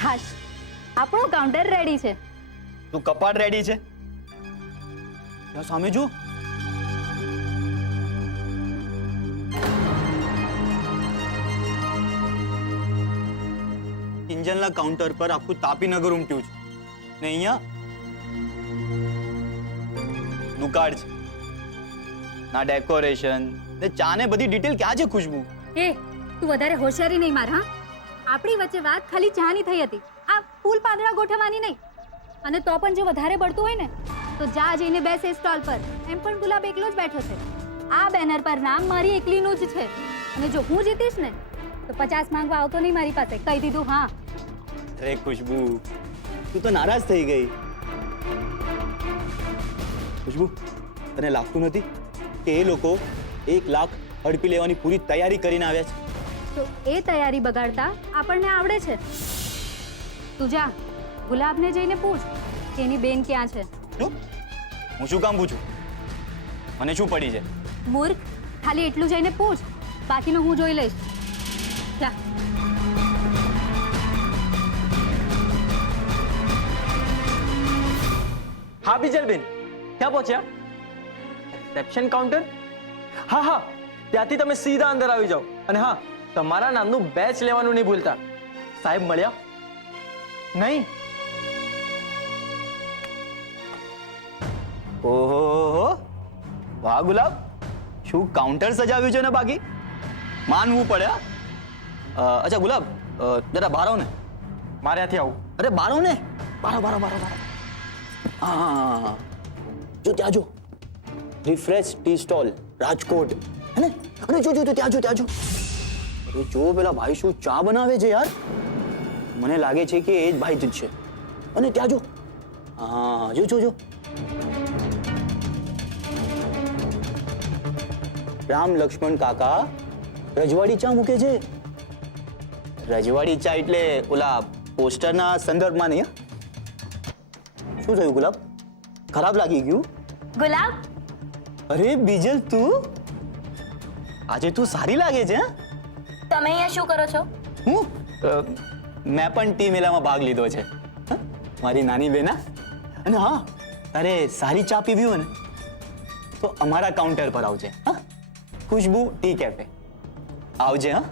હાશ, આપણું કાઉન્ટર રેડી છે. તું કપાટ રેડી છે? ત્યાં સામે જો. કિંજલના કાઉન્ટર પર આખું તાપીનગર ઉમટ્યું છે ને અહીંયા દુકાળ છે. ના ડેકોરેશન ને ચા ને બધી ડિટેલ ક્યાં છે ખુશ્બુ? એ તું વધારે હોશિયારી નહીં માર. હા, આપણી વચ્ચે વાત ખાલી ચાની થઈ હતી. આ ફૂલ પાંદડા ગોઠવવાની નહીં. અને તો પણ જો વધારે બળતું હોય ને તો જા જઈને બેસે સ્ટોલ પર. એમ પણ ગુલાબ એકલો જ બેઠો છે. આ બેનર પર નામ મારી એકલીનું જ છે. અને જો હું જીતીશ ને તો 50 માંગવા આવતો નહીં મારી પાસે. કહી દીધું. હા. અરે ખુશ્બુ, તું તો નારાજ થઈ ગઈ. ખુશ્બુ, તને લાગતું નથી કે એ લોકો 1 લાખ હડપી લેવાની પૂરી તૈયારી કરીને આવ્યા છે? તો એ તૈયારી બગાડતા આપણને આવડે છે. તું જા ગુલાબને જઈને પૂછ કે એની બેન ક્યાં છે. શું? હું શું કામ પૂછું? મને શું પડી છે? મૂર્ખ, ખાલી એટલું જઈને પૂછ. બાકીનું હું જોઈ લઈશ. જા. હા બીજલબેન, ક્યાં પહોંચ્યા? Reception counter? હા હા, ત્યાંથી તમે સીધા અંદર આવી જાઓ. અને હા, તમારા નામનું બેચ લેવાનું નહીં ભૂલતા. સાહેબ મળ્યા નહીં? ઓહો, વાહ ગુલાબ, શું કાઉન્ટર સજાવ્યું છે ને. બાકી માનવું પડે. અચ્છા ગુલાબ, જરા બહાર આવ ને. મારે ત્યાંથી આવું? અરે બહાર આવ ને. બહાર. હા, જો ત્યાં જો, રિફ્રેશ ટી સ્ટોલ રાજકોટ, હે ને? અને જો ત્યાં જો. અરે જો પેલા ભાઈ શું ચા બનાવે છે યાર. મને લાગે છે કે એ જ ભાઈ જ છે. અને ત્યાં જો. હા, જો. રામ લક્ષ્મણ કાકા રજવાડી ચા મૂકે છે. રજવાડી ચા એટલે ઓલા પોસ્ટરના સંદર્ભમાં નહીં. શું થયું ગુલાબ? ખરાબ લાગી ગયું? ગુલાબ, અરે બીજલ, તું આજે તું સારી લાગે છે. તમે અહીંયા શું કરો છો? હું મેં પણ ટી મેળામાં ભાગ લીધો છે. મારી નાની બેના. અને હા, તારે સારી ચા પીવી હોય ને તો અમારા કાઉન્ટર પર આવજે. હા, ખુશ્બુ ટી કેફે આવજે. હા,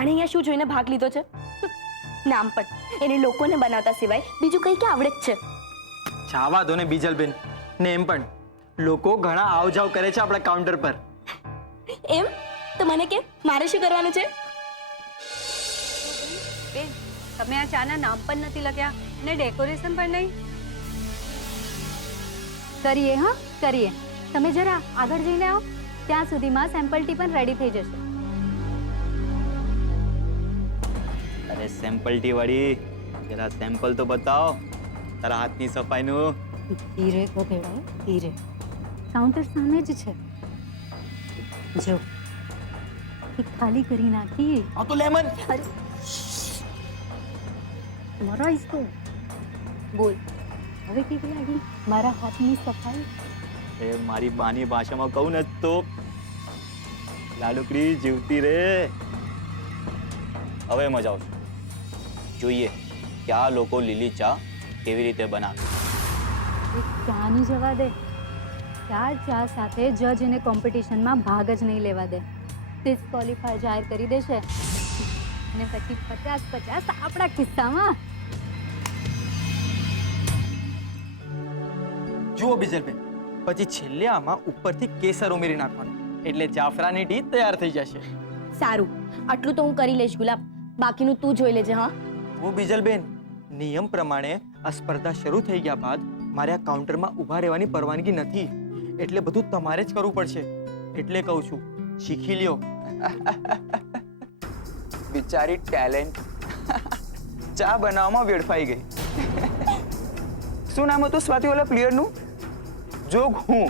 આણે અહીંયા શું જોઈને ભાગ લીધો છે? નામ પણ એને લોકોને બનાવતા સિવાય બીજું કંઈ કે આવડે જ છે. જાવા દો ને બીજલબેન. ને એમ પણ લોકો ઘણા આવ જાવ કરે છે આપણા કાઉન્ટર પર. એમ તો મને કે મારે શું કરવાનું છે? બેન, તમે આ ચાના નામ પણ નથી લખ્યા અને ડેકોરેશન પણ નહીં. કરીએ. હા, કરીએ. તમે જરા આગળ જઈને આવો, ત્યાં સુધીમાં સેમ્પલ ટી પણ રેડી થઈ જશે. અરે સેમ્પલ ટી વાળી, જરા સેમ્પલ તો બતાવો તારા હાથની સફાઈનું. ધીરે ગધેડા, ધીરે. કાઉન્ટર સામે જ છે. જો એ ખાલી કરી નાખી. આ તો લેમન. મરાઈશ તો. બોલ, હવે કેવી લાગી મારા હાથની સફાઈ? એ મારી બાની ભાષામાં કહું ને તો લાડુકડી જીવતી રે. હવે મજા આવશે. જોઈએ કે આ લોકો લીલી ચા કેવી રીતે બનાવે. એ ચાની જવા દે. ચાર ચા સાથે જજ એને કોમ્પિટિશનમાં ભાગ જ નહીં લેવા દે. ડિસ્ક્વોલિફાય જાહેર કરી દેશે અને પછી 50-50 આપણા કિસ્સામાં. જુઓ બિજલબેન, પછી છેલ્લે આમાં ઉપરથી કેસર ઉમેરી નાખવાનું, એટલે જાફરાની ટી તૈયાર થઈ જશે. સારું, આટલું તો હું કરી લઈશ ગુલાબ, બાકીનું તું જોઈ લેજે. હા જુઓ બિજલબેન, નિયમ પ્રમાણે આ સ્પર્ધા શરૂ થઈ ગયા બાદ મારે આ કાઉન્ટરમાં ઊભા રહેવાની પરવાનગી નથી, એટલે બધું તમારે જ કરવું પડશે. એટલે કહું છું, શીખી લ્યો. બિચારી ટેલેન્ટ ચા બનાવવામાં વેડફાઈ ગઈ. શું નામ હતું સ્વાતિ ઓલા પ્લેયરનું? જોગ હું.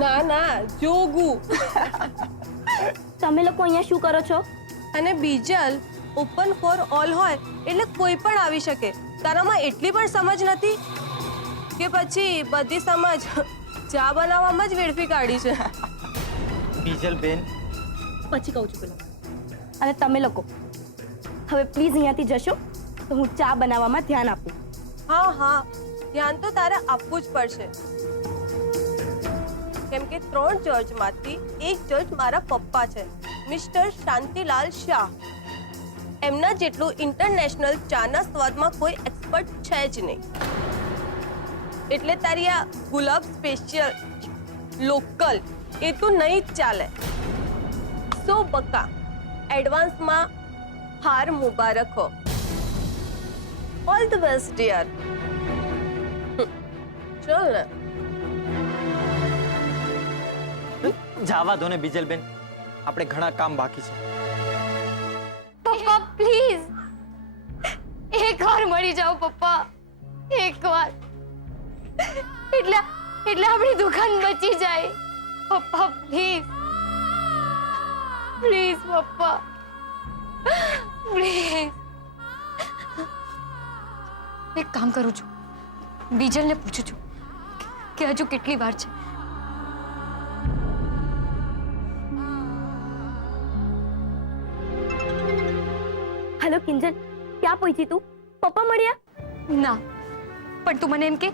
ના ના, જોગુ. તમે લોકો અહીંયા શું કરો છો? અને બીજલ, ઓપન ફોર ઓલ હોય એટલે કોઈ પણ આવી શકે. તારામાં એટલી પણ સમજ નથી કે પછી બધી સમજ ચા બનાવવામાં જ વેડફી કાઢી છે? બીજલબેન, પછી કહું છું ગુલાબ. અને તમે લોકો હવે પ્લીઝ અહીંયાથી જશો તો હું ચા બનાવવામાં ધ્યાન આપું. હા હા, ધ્યાન તો તારે આપવું જ પડશે, કેમ કે 3 જજમાંથી એક જજ મારા પપ્પા છે, મિસ્ટર શાંતિલાલ શાહ. એમના જેટલું ઇન્ટરનેશનલ ચાના સ્વાદમાં કોઈ એક્સપર્ટ છે જ નહીં. એટલે તારી આ ગુલાબ સ્પેશિયલ લોકલ એ તો નહીં જ ચાલે. સો બકા એડવાન્સમાં હાર મુબારક હો. All the best dear. ચલ ને. જાવા દો ને બીજલબેન, આપણે ઘણા કામ બાકી છે. પપ્પા પ્લીઝ, એકવાર મળી જાઓ પપ્પા, એકવાર. એટલે આપણી દુકાન બચી જાય. પપ્પા પ્લીઝ, પ્લીઝ પપ્પા, પ્લીઝ. એક કામ કરું છું, બીજલને પૂછું છું કે હજુ કેટલી વાર છે. હેલો કિંજલ, ક્યાં પહોંચી તું? પપ્પા મળ્યા? ના, પણ તું મને એમ કે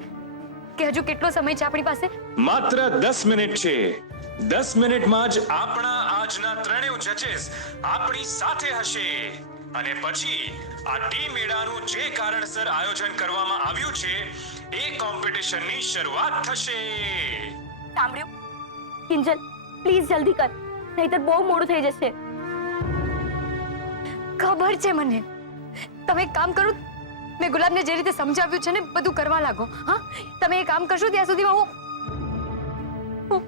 હજુ કેટલો સમય છે આપણી પાસે? માત્ર 10 મિનિટ છે. 10 મિનિટમાં જ આપણા આજના ત્રણેય જજીસ આપણી સાથે હશે અને પછી આ ટી મેળાનું જે કારણસર આયોજન કરવામાં આવ્યું છે એ કોમ્પિટિશનની શરૂઆત થશે. સાંભળ્યું? કિંજલ પ્લીઝ જલ્દી કર, નહીતર બહુ મોડું થઈ જશે. ખબર છે મને. તમે એક કામ કરો, મેં ગુલાબને જે રીતે સમજાવ્યું છે ને બધું કરવા લાગો. હા, તમે એ કામ કરશો ત્યાં સુધીમાં હું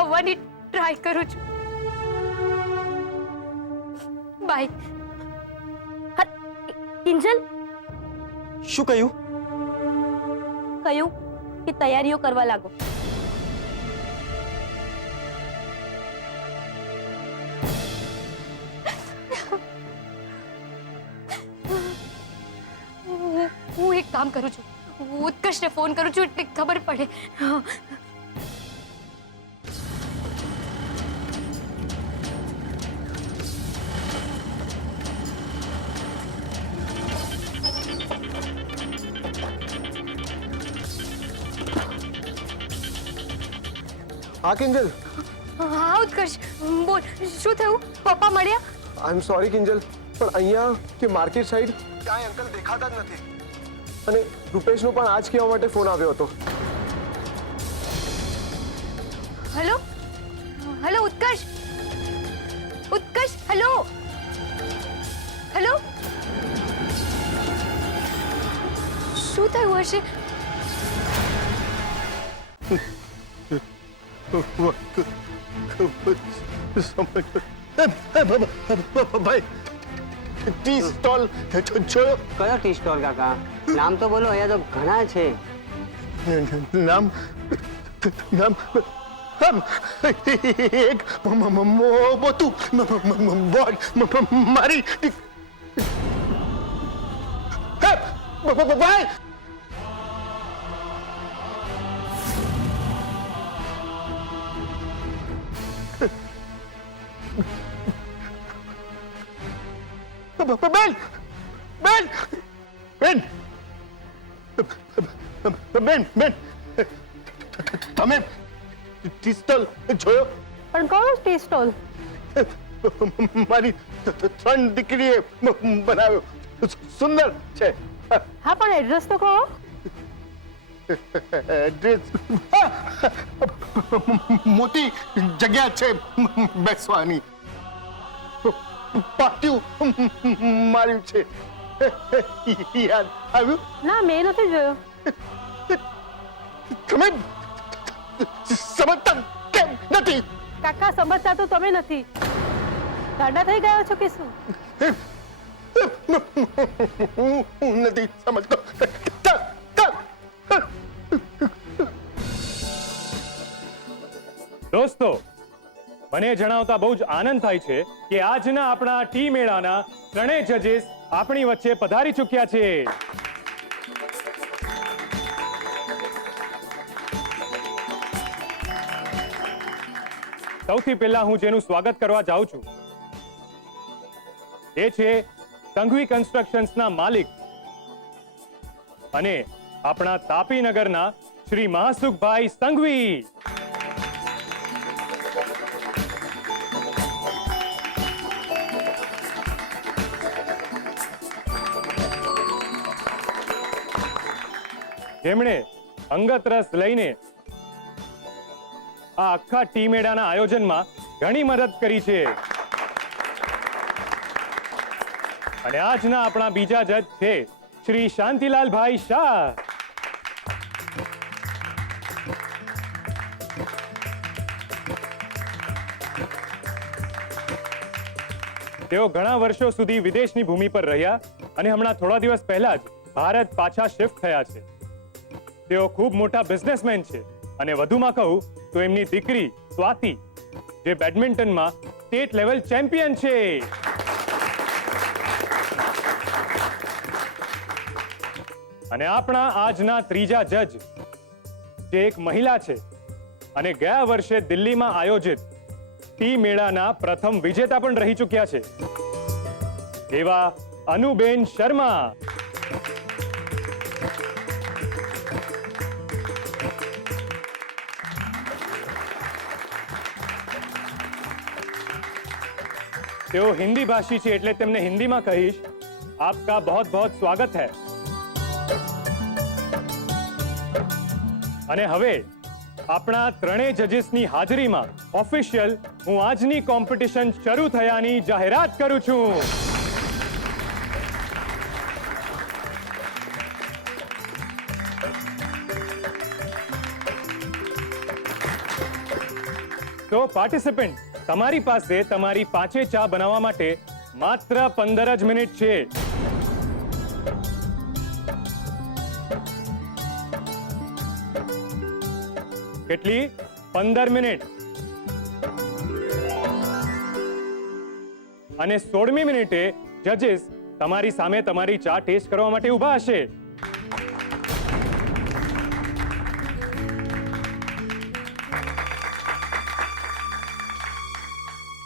આવવાની ટ્રાય કરું છું. બાય. કિંજલ, શું કહ્યું? કહ્યું કે તૈયારીઓ કરવા લાગો. હું એક કામ કરું છું, ઉત્કર્ષને ફોન કરું છું એટલે ખબર પડે. હા કિંજલ. હા ઉત્કર્ષ, બોલ શું થયું? પપ્પા મળ્યા? આઈ એમ સોરી કિંજલ, પણ અહીંયા કે માર્કેટ સાઈડ કાંઈ અંકલ દેખાતા જ નથી અને રૂપેશનો પણ આજ કહેવા માટે ફોન આવ્યો હતો. હેલો હેલો ઉત્કર્ષ, ઉત્કર્ષ હેલો હેલો. શું થયું હશે? ભાઈ ટી સ્ટોલ જોયો? કયો ટી સ્ટોલ કાકા? નામ તો બોલો, અહીંયા તો ઘણા છે. નામ નામ એક મોટું બોર્ડ મારી ભાઈ બેન બેન બેન બેન બેન તમે ટી સ્ટોલ જોયો? પણ કયો ટી સ્ટોલ? મારી 3 દીકરીએ બનાવ્યો, સુંદર છે. હા, પણ એડ્રેસ તો કહો. એડ્રેસ મોટી જગ્યા છે બેસવાની. પાટિયું માર્યું છે. યાદ આવ્યું? ના, મેં નથી જોયો. તમે સમજતા કેમ નથી? કાકા, સમજતા તો તમે નથી. ગાંડા થઈ ગયા છો કે શું? હું નથી સમજતો. દોસ્તો, મને જણાવતા બહુ જ આનંદ થાય છે કે આજના આપણા ટી મેળાના ત્રણેય જજીસ આપણી વચ્ચે પધારી ચૂક્યા છે. સૌથી પહેલા હું જેનું સ્વાગત કરવા જાઉં છું એ છે સંઘવી કન્સ્ટ્રક્શન્સના માલિક અને આપણા તાપીનગરના શ્રી મહાસુખભાઈ સંઘવી. જેમણે અંગત રસ લઈને આ આખા ટી મેળાના આયોજનમાં ઘણી મદદ કરી છે. અને આજના આપણા બીજા જજ છે શ્રી શાંતિલાલભાઈ શાહ. તેઓ ઘણા વર્ષો સુધી વિદેશની ભૂમિ પર રહ્યા અને હમણાં થોડા દિવસ પહેલા જ ભારત પાછા શિફ્ટ થયા છે. તેઓ ખૂબ મોટા બિઝનેસમેન છે અને વધુમાં કહું તો એમની દીકરી સ્વાતિ જે બેડમિન્ટનમાં સ્ટેટ લેવલ ચેમ્પિયન છે. અને આપણા આજના ત્રીજા જજ જે એક મહિલા છે અને ગયા વર્ષે દિલ્હીમાં આયોજિત ટી મેળાના પ્રથમ વિજેતા પણ રહી ચૂક્યા છે એવા અનુબેન શર્મા. તેઓ હિન્દી ભાષી છે એટલે તેમને હિન્દીમાં કહીશ, આપકા बहुत बहुत સ્વાગત है. અને હવે આપણા ત્રણેય જજીસની હાજરીમાં ઓફિશિયલ હું આજની કોમ્પિટિશન શરૂ થયાની જાહેરાત કરું છું. તો પાર્ટિસિપન્ટ, તમારી પાસે તમારી પાંચે ચા બનાવવા માટે માત્ર 15 જ મિનિટ છે. કેટલી? 15 મિનિટ. અને 16મી મિનિટે જજીસ તમારી સામે તમારી ચા ટેસ્ટ કરવા માટે ઊભા હશે.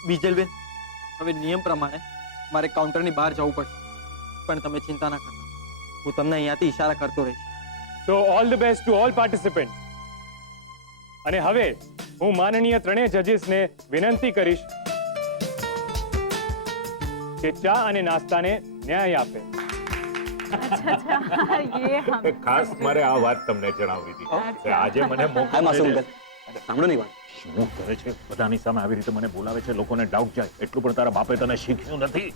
બીજલબેન, હવે નિયમ પ્રમાણે મારે કાઉન્ટરની બહાર જવું પડશે, પણ તમે ચિંતા ના કરતા, હું તમને અહીંયાથી ઈશારા કરતો રહીશ. So all the best to all participants. અને હવે હું માનનીય ત્રણેય જજીસને વિનંતી કરીશ કે ચા અને નાસ્તાને ન્યાય આપે. ખાસ મારે આ વાત તમને જણાવવી હતી કે આજે મને મોકો મળ્યો. સાંભળો ની વાત. શું કરે છે? બધાની સામે આવી રીતે મને બોલાવે છે, લોકોને ડાઉટ જાય. એટલું પણ તારા બાપે તને શીખ્યું નથી.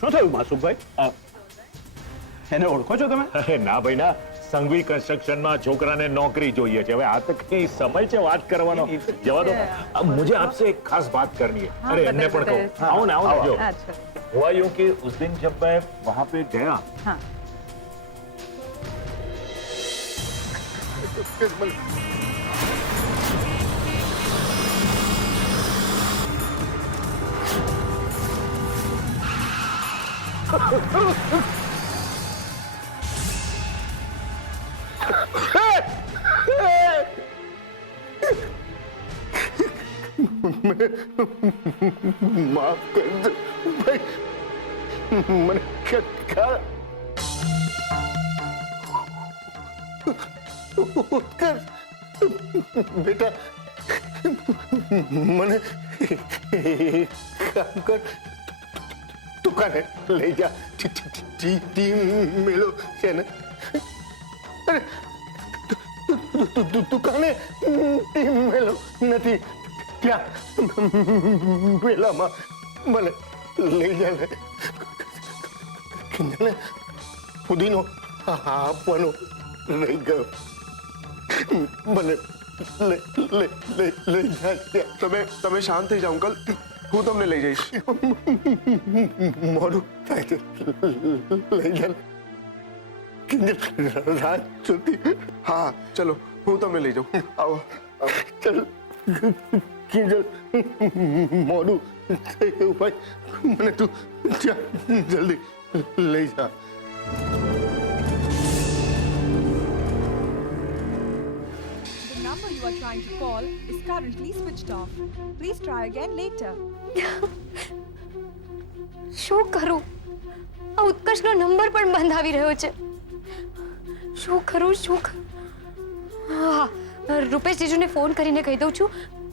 શું થયું માસુકભાઈ? એને ઓળખો છો તમે? અરે ના ભાઈ ના, સંઘવી કન્સ્ટ્રક્શનમાં છોકરાને નौकरी જોઈએ છે. હવે આ તો કઈ સમય છે વાત કરવાનો. જવા દો. अब मुझे आपसे एक खास बात करनी है. अरे इनने पण કહો. आओ ना आओ. हुआ यूं कि उस दिन जब मैं वहां पे गया માફ કરજો ભાઈ, મને ઉત્કર્ષ બેટા, મને કામ કર, દુકાને લઈ જા. ટીમ મેળો છે ને? અરે દુકાને ટીમ મેળો નથી, ત્યાં મેળામાં મને લઈ જા ને. કિંજલને પુદીનો આપવાનો રહી ગયો, મને લઈ જા. તમે શાંત થઈ જાઓ અંકલ, હું તમને લઈ જઈશ. મોડું થાય છે, લઈ જા કિંજલ, રાત સુધી. હા ચલો, હું તમને લઈ જાઉં. આવો ચલ કિંજલ, મોડું થઈ ગયું ભાઈ, મને તું જલ્દી લઈ જા. The number you are trying to call is currently switched off. Please try again later. શું કરું? આ ઉત્કર્ષનો નંબર પણ બંધ આવી રહ્યો છે. શું કરું? હા, રૂપેશ જીજુને ફોન કરીને કહી દઉં છું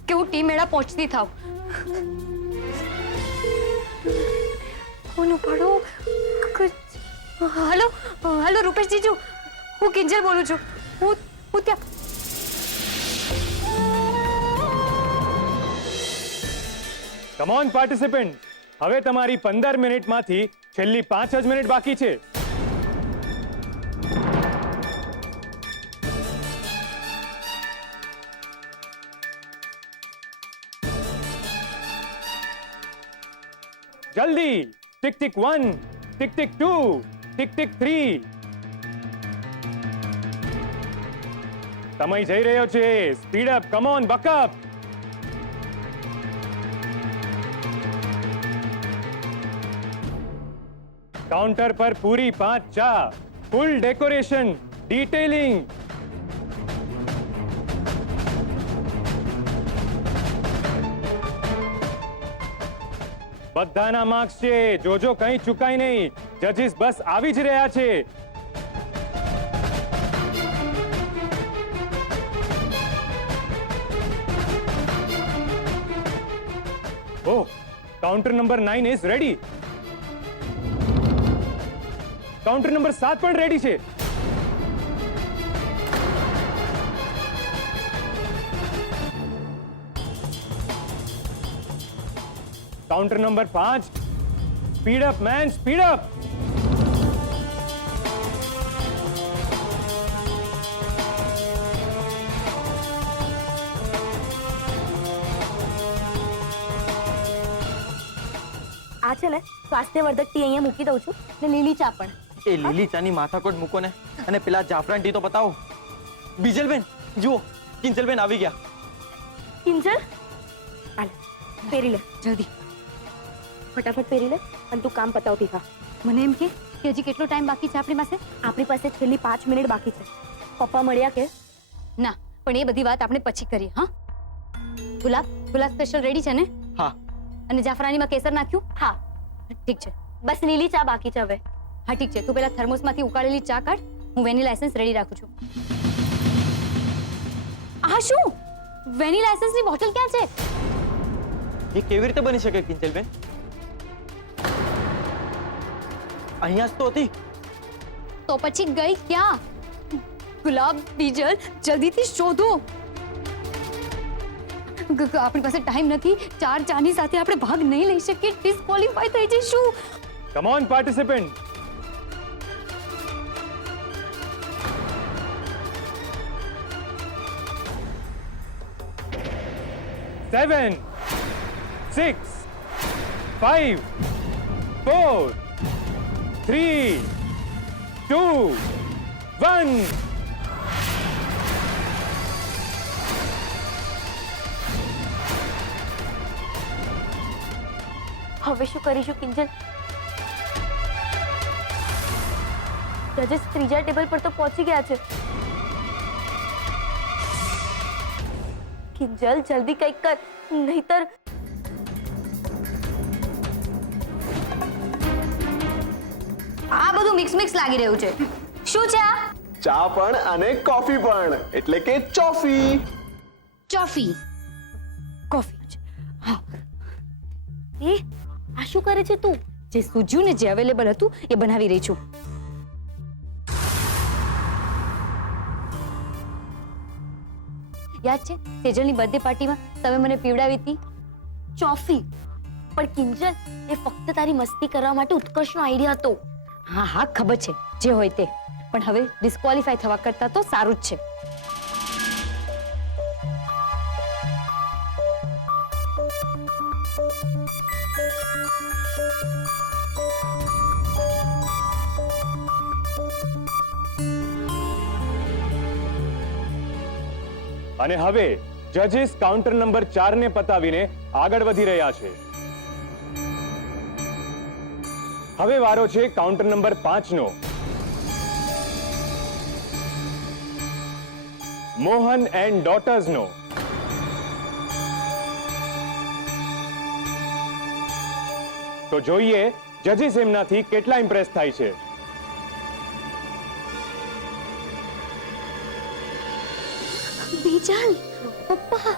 કે હું ટીમ મેળા પહોંચતી થાવ. ફોન ઉપાડો. હેલો હેલો રૂપેશ જીજુ, હું કિંજલ બોલું છું. હું ત્યાં. કમ ઓન પાર્ટિસિપન્ટ, હવે તમારી 15 મિનિટમાંથી છેલ્લી 5 જ મિનિટ બાકી છે. જલ્દી. Tick tick 1, tick tick 2, tick tick 3. સમય જઈ રહ્યો છે. Speed up. Come on, buck up. Counter પર પૂરી 5 ચા, ફૂલ ડેકોરેશન, ડિટેલિંગ. બધાના માર્ક્સ છે, જોજો કંઈ ચૂકાય નહીં. જજીસ બસ આવી જ રહ્યા છે. Oh, counter number 9 is ready. Counter number 7 પણ રેડી છે. Counter number 5. Speed up man, speed up. આ છે ને સ્વાસ્થ્યવર્ધક ટી અહીંયા મૂકી દઉં છું ને લીલી ચા પણ. એ લીલી ચાની માથાકોટ મૂકો ને, અને પેલા જાફરાન ટી તો બતાવો. બીજલબેન જુઓ, કિંજલબેન આવી ગયા. કિંજલ, હાલ પહેરી લે જલ્દી, ફટાફટ પહેરી લે અને તું કામ પતાવતી થા. મને એમ કે હજી કેટલો ટાઈમ બાકી છે આપણી પાસે? આપણી પાસે છેલ્લી 5 મિનિટ બાકી છે. પપ્પા મળ્યા કે ના? પણ એ બધી વાત આપણે પછી કરીએ. હા, ગુલાબ સ્પેશિયલ રેડી છે ને? હા. અને જાફરાનીમાં કેસર નાખ્યું? હા. ઠીક છે, બસ લીલી ચા બાકી છે હવે. હા ઠીક છે, તું પેલા થર્મોસમાંથી ઉકાળેલી ચા કાઢ, હું વેનીલા એસેન્સ રેડી રાખું છું. આ શું? વેનીલા એસેન્સની બોટલ ક્યાં છે? એ કેવી રીતે બની શકે કિંજલબેન? અહીંયા જ તો હતી. તો પછી ગઈ ક્યાં? ગુલાબ, બીજલ, જલ્દીથી શોધો. આપણી પાસે ટાઈમ નથી. 4 ચાની સાથે આપણે ભાગ નહીં લઈ શકીએ, ડિસ્ક્વોલિફાય થઈ જઈશું. Come on participant. 7, 6, 5, 4, 3, 2, 1. હવે શું કરીશું કિંજલ? જજીસ ત્રીજા ટેબલ પર તો પહોંચી ગયા છે. કિંજલ જલ્દી કંઈક કર, નહીતર આ બધું મિક્સ લાગી રહ્યું છે. શું છે આ? ચા પણ અને કોફી પણ, એટલે કે ચોફી. ચોફી. કોફી. હા. એ આ શું કરે છે તું? જે સૂજ્યું ને જે અવેલેબલ હતું એ બનાવી રહી છું. યાદ છે સેજલની બર્થડે પાર્ટીમાં તમે મને પીવડાવી હતી ચોફી? પણ કિંજલ, એ ફક્ત તારી મસ્તી કરવા માટે ઉત્કર્ષનો આઈડિયા હતો. હા હા ખબર છે, જે હોય તે, પણ હવે ડિસ્ક્વોલિફાય થવા કરતા તો સારું જ છે. અને હવે જજીસ કાઉન્ટર નંબર 4 ને પતાવીને આગળ વધી રહ્યા છે. હવે વારો છે કાઉન્ટર નંબર 5 નો. મોહન એન્ડ ડોટર્સ નો. તો જોઈએ જજીસ એમનાથી કેટલા ઇમ્પ્રેસ થાય છે. બીજલ, પપ્પા.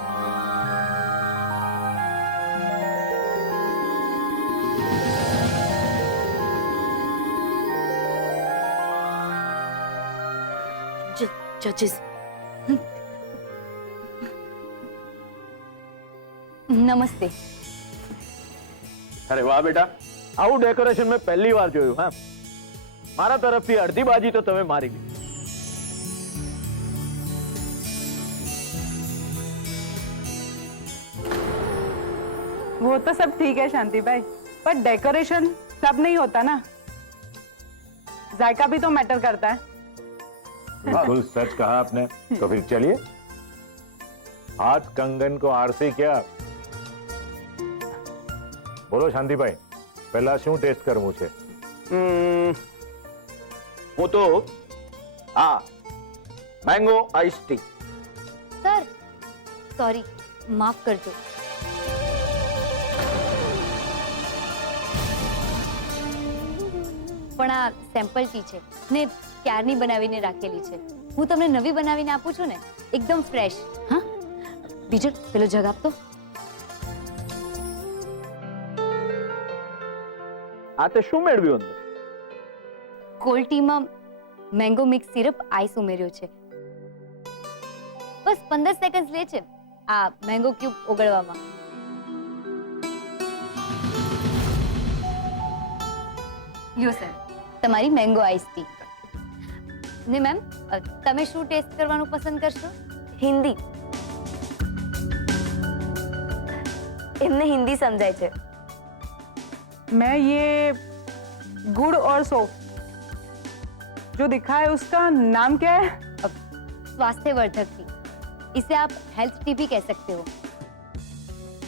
જજીસ. નમસ્તે. અરે વાહ બેટા, આવું ડેકોરેશન મેં પહેલી વાર જોયું. હા, મારા તરફથી અડધી બાજી તો તમે મારી લીધી. वो तो सब ठीक है शांति भाई, पर डेकोरेशन सब नहीं होता ना, जायका भी तो मैटर करता है. बिल्कुल सच कहा आपने. तो फिर चलिए, हाथ कंगन को आर से क्या. બોલો શાંતિભાઈ, પહેલા શું ટેસ્ટ કરવું છે? હું તો આ mango ice tea. Sir sorry, માફ કરજો. પણ આ સેમ્પલ ટી છે ને ક્યારની બનાવીને રાખેલી છે. હું તમને નવી બનાવીને આપું છું ને, એકદમ ફ્રેશ. હા, બીજો પેલો જગ આપતો. આ તે શું મેળવ્યું અંદર? કોલ્ડ ટીમાં મેંગો મિક્સ સિરપ આઈસ ઉમેર્યો છે. બસ 15 સેકન્ડ લે છે આ મેંગો ક્યુબ ઓગળવામાં. લ્યો સર, તમારી મેંગો આઈસ ટી. ને મેમ, તમે શું ટેસ્ટ કરવાનું પસંદ કરશો? હિન્દી. એમને હિન્દી સમજાય છે. मैं ये गुड़ और सोप जो दिखा है उसका नाम क्या है? स्वास्थ्यवर्धक टी. इसे आप हेल्थ टी भी कह सकते हो.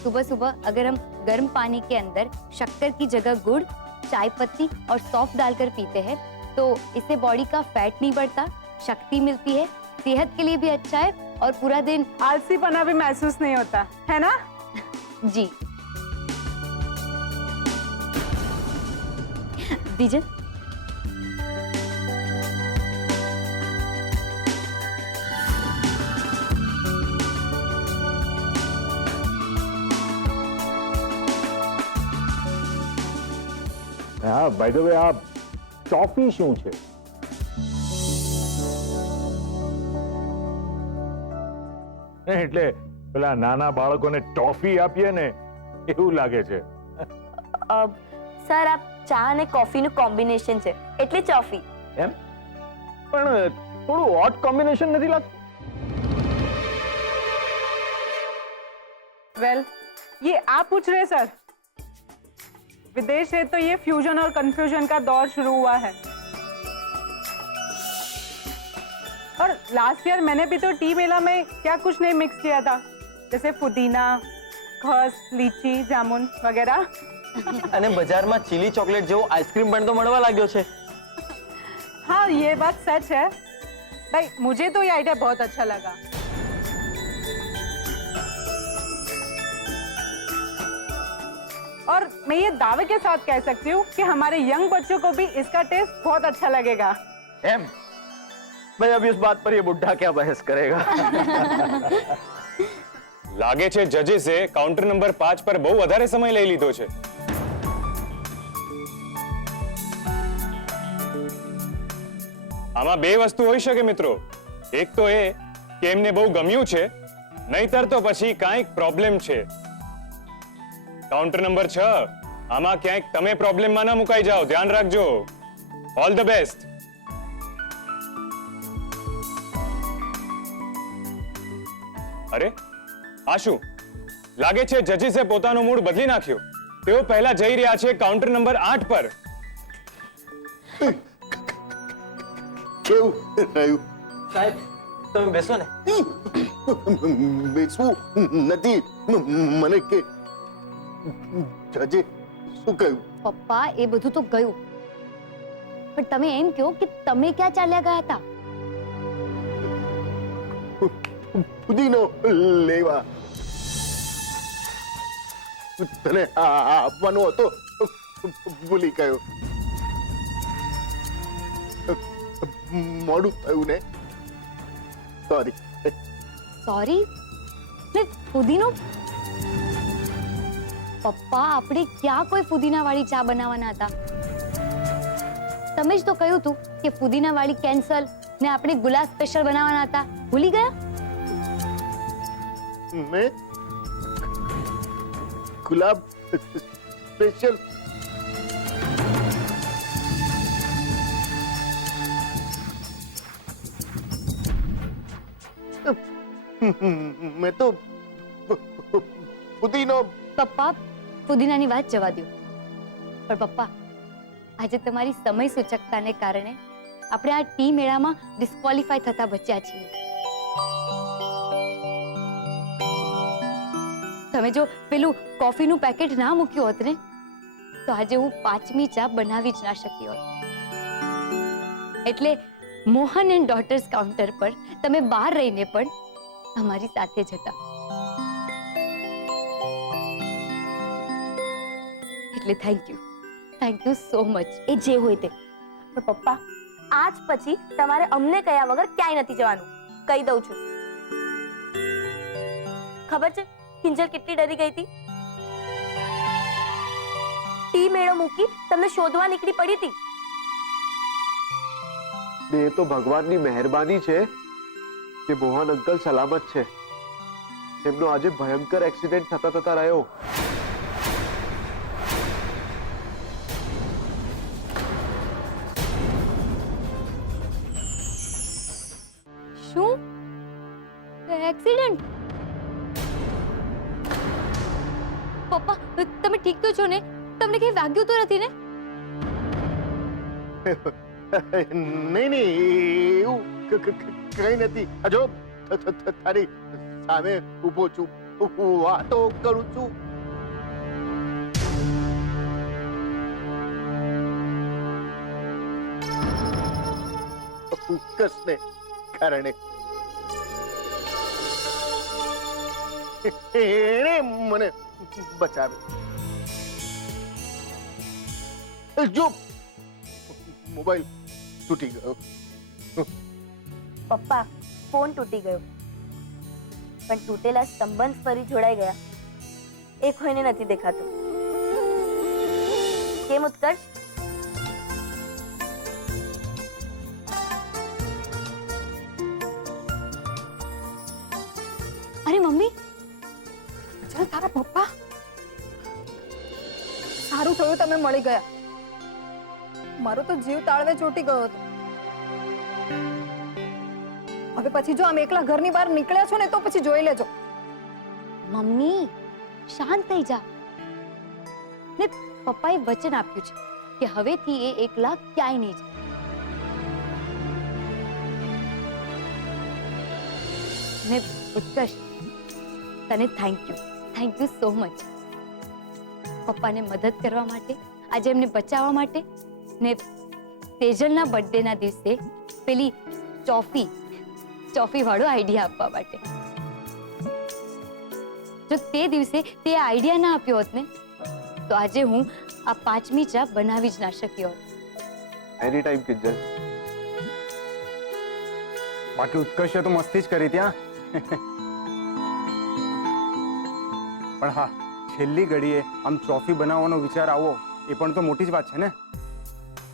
सुबह सुबह अगर हम गर्म पानी के अंदर शक्कर की जगह गुड़, चाय पत्ती और सौंफ डालकर पीते हैं तो इससे बॉडी का फैट नहीं बढ़ता, शक्ति मिलती है, सेहत के लिए भी अच्छा है और पूरा दिन आलसीपना भी महसूस नहीं होता है ना? जी. बीजल, હા, બાય ધ વે, આ ચોફી શું છે? એટલે પેલા નાના બાળકોને ટોફી આપીએ ને એવું લાગે છે. સર, આ ચા અને કોફીનું કોમ્બિનેશન છે એટલે ચોફી. એમ? પણ થોડું ઓટ કોમ્બિનેશન નથી લાગતું? वेल ये आप पूछ रहे सर? विदेश है तो ये फ्यूजन और कंफ्यूजन का दौर शुरू हुआ है। और लास्ट ईयर मैंने भी तो टी मेला में क्या कुछ नहीं मिक्स किया था, जैसे पुदीना, खस, लीची, जामुन वगैरह। અને બજારમાં ચીલી ચોકલેટ જેવો આઈસ્ક્રીમ પણ તો મળવા લાગ્યો છે. हाँ ये बात सच है भाई, मुझे तो ये आइडिया बहुत अच्छा लगा। और मैं ये दावे के साथ कह सकती हूँ कि हमारे यंग बच्चों को भी इसका टेस्ट बहुत अच्छा लगेगा। एम भाई अभी उस बात पर ये बुढ़ा क्या बहस करेगा? લાગે છે જજીસે કાઉન્ટર નંબર 5 પર બહુ વધારે સમય લઈ લીધો છે. આમાં બે વસ્તુ હોઈ શકે મિત્રો. એક તો એ કે એમને બહુ ગમ્યું છે, નહીતર તો પછી કાંઈક પ્રોબ્લેમ છે. કાઉન્ટર નંબર 6, આમાં ક્યાંક તમે પ્રોબ્લેમમાં ના મુકાઈ જાઓ, ધ્યાન રાખજો. All the best. અરે આ શું? લાગે છે જજીસે પોતાનો મૂડ બદલી નાખ્યો. તેઓ પહેલા જઈ રહ્યા છે કાઉન્ટર નંબર 8 પર. કેવું રહ્યું? સાહેબ તમે બેસો ને. બેસવું નથી. મને કે જજે શું કહ્યું? પપ્પા એ બધું તો ગયું, પણ તમે એમ કહો કે તમે ક્યાં ચાલ્યા ગયા હતા? પુદીનો લેવા. તને આપવાનો હતો, ભૂલી ગયો. મોડું થયું ને, સોરી. સોરી? ફુદીનો? પપ્પા આપણે ક્યાં કોઈ ફુદીના વાળી ચા બનાવવાના હતા? તમે જ તો કહ્યું હતું કે ફુદીના વાળી કેન્સલ ને આપણે ગુલાબ સ્પેશિયલ બનાવવાના હતા. ભૂલી ગયા? મેં ગુલાબ સ્પેશિયલ? મેં તો પુદીનો. પપ્પા પુદીનાની વાત જવા દો, પણ પપ્પા આજે તમારી સમય સૂચકતાને કારણે આપણે આ ટી મેળામાં ડિસ્ક્વોલિફાય થતા બચ્યા છીએ. તમે જો પેલું કોફીનું પેકેટ ના મૂક્યું હોત ને, તો આજે હું 5મી ચા બનાવી જ ના શકી હોત. એટલે મોહન એન્ડ ડોટર્સ કાઉન્ટર પર તમે બહાર રહીને પણ અમારી સાથે જ હતા. એટલે થેન્ક યુ સો મચ. એ જે હોય તે, પણ પપ્પા આજ પછી તમારે અમને કયા વગર ક્યાંય નથી જવાનું, કહી દઉં છું. ખબર છે કિંજલ કેટલી ડરી ગઈ હતી? ટી મેળો મૂકી તમને શોધવા નીકળી પડી હતી. એ તો ભગવાનની મહેરબાની છે કે મોહન અંકલ સલામત છે. એમનો આજે ભયંકર એક્સિડન્ટ થતા રહ્યો. શું એક્સિડન્ટ? પપ્પા તમે ઠીક તો છો ને? તમને કઈ વાગ્યું તો નથી ને? નહીં એવું કઈ નથી. જો તારી સામે ઉભો છું, વાતો કરું છું. ઉકસને કારણે એણે મને બચાવે. જો મોબાઈલ તૂટી ગયો. પપ્પા ફોન તૂટી ગયો, પણ તૂટેલા સંબંધ ફરી જોડાઈ ગયા એ કોઈને નથી દેખાતું. કેમ ઉત્કર્ષ? અરે મમ્મી, ચાલ તારા પપ્પા. સારું થયું તમે મળી ગયા. મારો તો જીવ તાળવે ચોટી ગયો હતો. હવે પછી જો આમ એકલા ઘરની બહાર નીકળ્યા છો ને તો પછી જોઈ લેજો. મમ્મી શાંત થઈ જા. ને પપ્પાએ વચન આપ્યું છે કે હવેથી એ એકલા ક્યાંય નહીં જાય. ને ઉત્કર્ષ, તને થેન્ક યુ સો મચ. પપ્પાને મદદ કરવા માટે, આજે એમને બચાવવા માટે, ને તેજલના બર્થડેના દિવસે પેલી ચોફી વાળો આઈડિયા આપવા માટે. જો તે દિવસે તે આઈડિયા ના આપ્યો હોત ને, તો આજે હું આ 5મી ચા બનાવી જ ના શક્યો હોત. એની ટાઈમ કિંજલ. બાકી ઉત્કર્ષે તો મસ્તી જ કરી ત્યાં. પણ હા, છેલ્લી ઘડીએ આમ ટ્રોફી બનાવવાનો વિચાર આવો એ પણ તો મોટી જ વાત છે ને.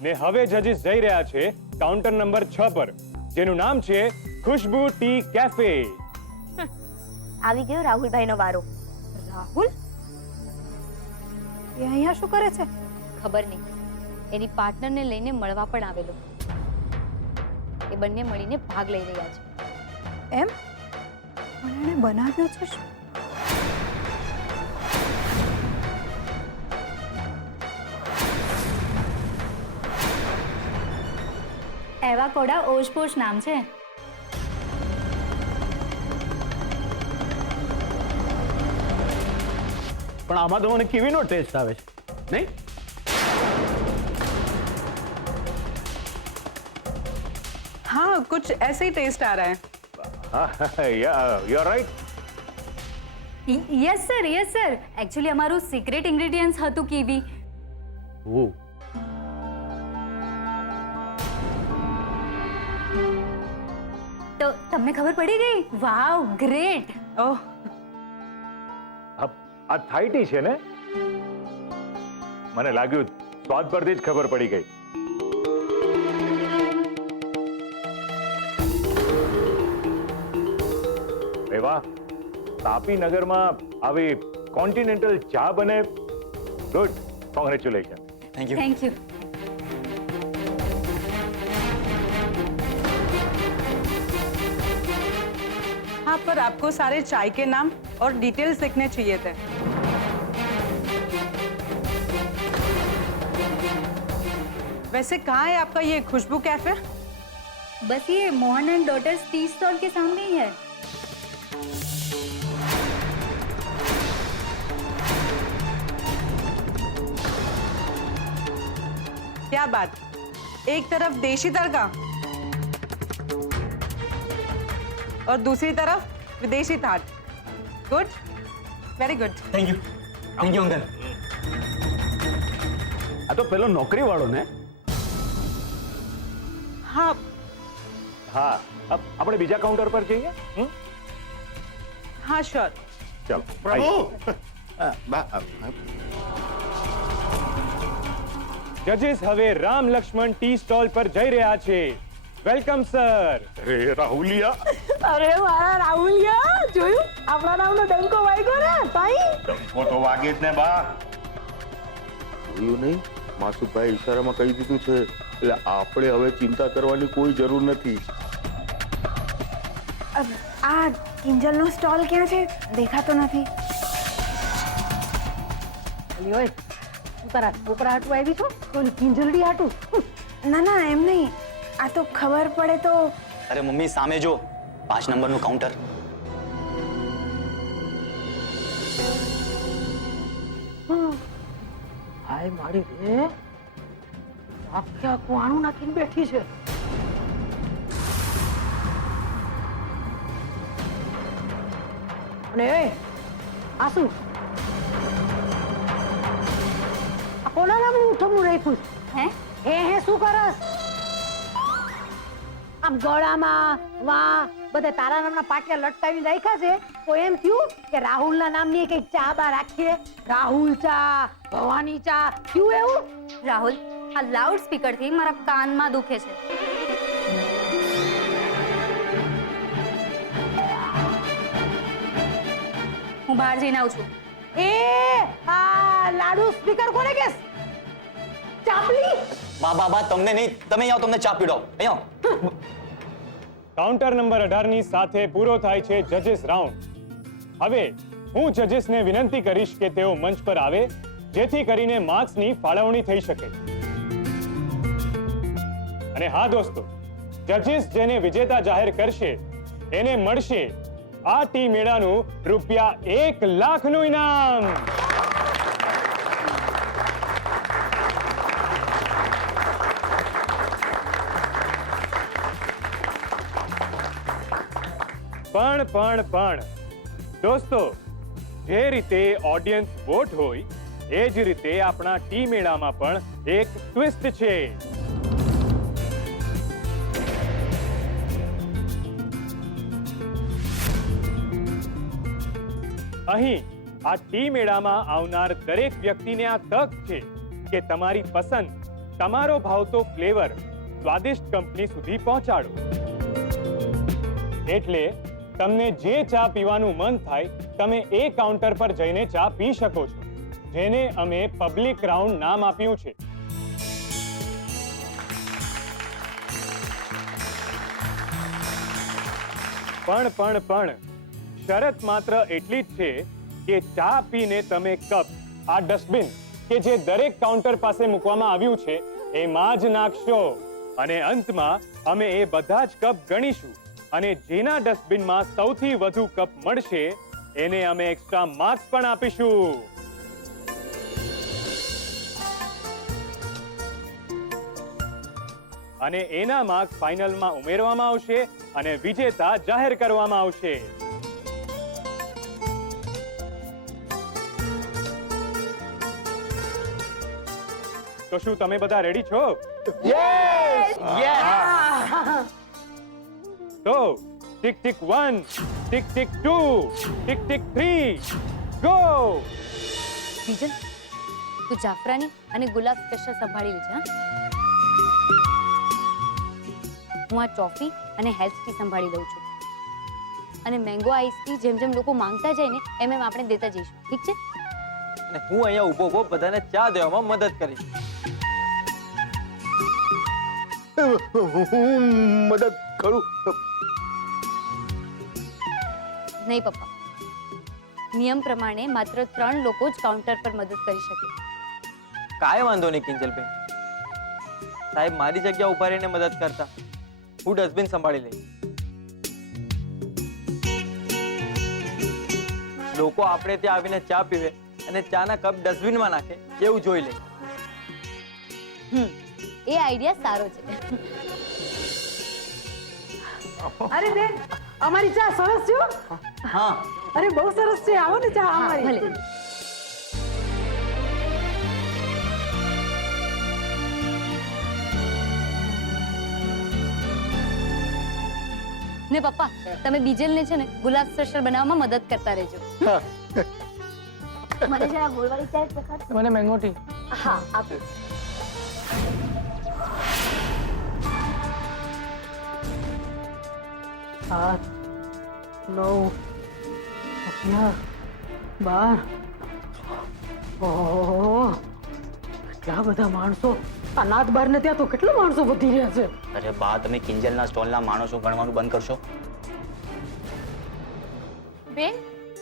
ને હવે જજીસ જઈ રહ્યા છે કાઉન્ટર નંબર 6 પર, જેનું નામ છે ખુશ્બુ ટી કેફે. આવી ગયો રાહુલભાઈનો વારો. રાહુલ એ અહીંયા શું કરે છે? ખબર નહીં. એની પાર્ટનરને લઈને મળવા પણ આવેલો. એ બંને મળીને ભાગ લઈ રહ્યા છે. એમ પણ એણે બનાવ્યો છે શું? એવા કોડા ઓશપોશ નામ છે. પણ આમાં તો મને કીવીનો ટેસ્ટ આવે છે, નહીં? हाँ कुछ ऐसे ही टेस्ट आ रहा है. You are right. Yes sir. Actually અમારું સિક્રેટ ઇન્ગ્રેડિયન્ટ્સ હતું કીવી. ઓહ, તો તમને ખબર પડી ગઈ? વાવ, ગ્રેટ. ओह આ થાઈ ટી છે ને? મને લાગ્યું સ્વાદ પરથી જ ખબર પડી ગઈ. અરે વાહ, તાપી નગરમાં આવી કોન્ટિનેન્ટલ ચા બને. Good, congratulation. Thank you. हाँ पर आपको सारे चाय के नाम और डिटेल्स लिखने चाहिए थे. वैसे कहाँ है आपका ये खुशबू कैफे? बस ये Mohan and daughters tea stall के सामने ही है. क्या बात, एक तरफ देशी तड़का और दूसरी तरफ विदेशी थाट. Good, very good. Thank you uncle. આ તો પેલો નોકરી વાળો ને? हाँ હા, આપણે બીજા કાઉન્ટર પર જઈએ. हाँ श्योर. ચાલો. પ્રભુ જજીસ હવે રામ લક્ષ્મણ ટી સ્ટોલ પર જઈ રહ્યા છે. Welcome sir. અરે રાહુલિયા, અરે મારા રાહુલિયા, જોયું આપણા નામનો ડંકો વાગ્યો ને ભાઈ. ડંકો તો વાગે જ ને બા. જોયું નહીં? માસુભાઈ ઈશારામાં કહી દીધું છે, એટલે આપણે હવે ચિંતા કરવાની કોઈ જરૂર નથી. આ કિંજલનો સ્ટોલ ક્યાં છે? દેખાતો નથી. ઓય તું તારા છોકરા હાટું આવી છો? કોની કિંજલડી હાટું? ના ના એમ નહીં, આ તો ખબર પડે તો. અરે મમ્મી, સામે જો 5 નંબરનું કાઉન્ટર. હાય મારી રે, આખે આખું આણું નાખીને બેઠી છે. અને એ આ શું? આ કોના નામનું ઉઠમણું રાખ્યું છે? હે શું કરસ? આમ ગળામાં વાહ બધે તારા નામના પાટિયા લટકાવીને રાખ્યા છે. તો એમ થયું કે રાહુલના નામની કઈક ચા બા રાખીએ. રાહુલ ચા, ભવાની ચા, થયું એવું? રાહુલ, આ લાઉડ સ્પીકર થી મારા કાનમાં દુખે છે. હું બહાર જઈને આવું છું. એ આ લાડુ સ્પીકર કોને કેસ? ચાપલી. બા તમને નહીં, તમે આવો, તમને ચા પીડાવ. અહીંયા કાઉન્ટર નંબર 18 ની સાથે પૂરો થાય છે જજીસ રાઉન્ડ. હવે હું જજીસને વિનંતી કરીશ કે તેઓ મંચ પર આવે, જેથી કરીને માર્ક્સની ફાળવણી થઈ શકે. અને હા દોસ્તો, જજીસ જેને વિજેતા જાહેર કરશે એને મળશે આ ટી મેળાનું ₹1 લાખનું ઇનામ. પણ દોસ્તો, જે રીતે ઓડિયન્સ વોટ હોય એ જ રીતે આપણા ટી મેળામાં પણ એક ટ્વિસ્ટ છે. અહીં આ ટી મેળામાં આવનાર દરેક વ્યક્તિને આ તક છે કે તમારી પસંદ, તમારો ભાવતો ફ્લેવર સ્વાદિષ્ટ કંપની સુધી પહોંચાડો. એટલે તમને જે ચા પીવાનું મન થાય તમે એ કાઉન્ટર પર જઈને ચા પી શકો છો, જેને અમે પબ્લિક રાઉન્ડ નામ આપ્યું છે. પણ શરત માત્ર એટલી જ છે કે ચા પીને તમે કપ આ ડસ્ટબિન કે જે દરેક કાઉન્ટર પાસે મૂકવામાં આવ્યું છે એમાં જ નાખશો. અને અંતમાં અમે એ બધા જ કપ ગણીશું અને જેના ડસ્ટબિનમાં સૌથી વધુ કપ મળશે એને અમે એક્સ્ટ્રા માર્ક્સ પણ આપીશું. અને એના માર્ક્સ ફાઇનલમાં ઉમેરવામાં આવશે અને વિજેતા જાહેર કરવામાં આવશે. તો શું તમે બધા રેડી છો? તો tick tick 1, tick tick 2, tick tick 3, go. Bijal, તું જાફરાની અને ગુલાબ સ્પેશિયલ સંભાળી લેજે. હું આ ટોફી અને હેલ્થ ટી સંભાળી લઉં છું. અને મેંગો આઈસ ટી જેમ જેમ લોકો માંગતા જાય ને એમ એમ આપણે દેતા જઈશું. ઠીક છે? અને હું અહીંયા ઊભો બધાને ચા દેવામાં મદદ કરીશ. હું મદદ કરું? નહીં પપ્પા, નિયમ પ્રમાણે માત્ર 3 લોકો જ કાઉન્ટર પર મદદ કરી શકે. કાંઈ વાંધો નહીં કિંજલબેન, સાહેબ મારી જગ્યા ઉભા રહીને મદદ કરતા. હું ડસ્ટબિન સંભાળી લઈશ. લોકો આપણે ત્યાં આવીને ચા પીવે અને ચાના કપ ડસ્ટબિનમાં નાખે એવું જોઈ લે. એ આઈડિયા સારો છે. અરે બેન, અમારી ચા સરસ છે. હા, અરે બહુ સરસ છે. આવો ને ચા અમારી. ભલે. ને પપ્પા, તમે બીજલને છે ને ગુલાબ સ્પેશિયલ બનાવવામાં મદદ કરતા રહેજો. મને જરા ગોળવાળી ચા દેખાડ. મને મેંગો ટી. હા, આપીશ. સાત, 9, 11, 12. ઓહો, કેટલા બધા માણસો. આ નાત બાર ને ત્યાં તો કેટલા માણસો વધી રહ્યા છે. અરે બા, તમે કિંજલના સ્ટોલના માણસો ગણવાનું બંધ કરશો? બેન,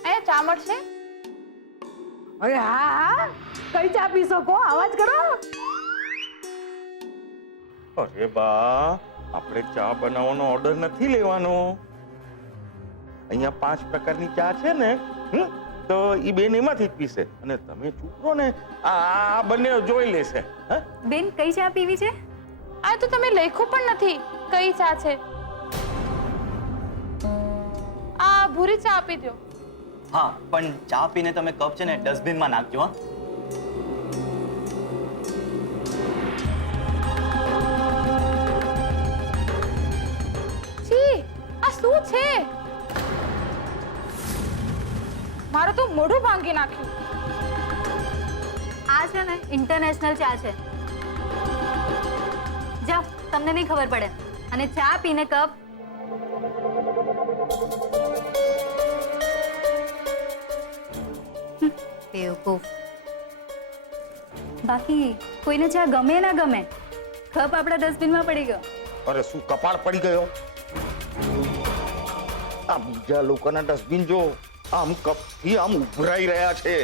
અહીંયા ચા મળશે? અરે હા, કઈ ચા પી શકો? અવાજ કરો. અરે બા, આપણે ચા બનાવવાનો ઓર્ડર નથી લેવાનો. અહીંયા 5 પ્રકારની ચા છે ને, તો ઈ બેન એમાંથી જ પીશે અને તમે ચૂપ રહો ને, આ બંને જોઈ લેશે. બેન, કઈ ચા પીવી છે? આ તો તમે લખ્યું પણ નથી કઈ ચા છે. આ ભૂરી ચા આપી દો. હા, પણ ચા પીને તમે કપ છે ને ડસ્ટબિનમાં નાખજો. હા, છી, આ શું છે? મારું તો મોઢું ભાંગી નાખ્યું. આ છે ને ઇન્ટરનેશનલ ચા છે. જાઓ, તમને નહીં ખબર પડે. અને ચા પીને કપ. બેવકૂફ. બાકી કોઈને ચા ગમે ના ગમે, કપ આપણા ડસ્ટબિનમાં પડી ગયો. અરે શું કપાળ પડી ગયો? આ બીજા લોકોના ડસ્ટબિન જો, આમ કપથી આમ ઉભરાઈ રહ્યા છે.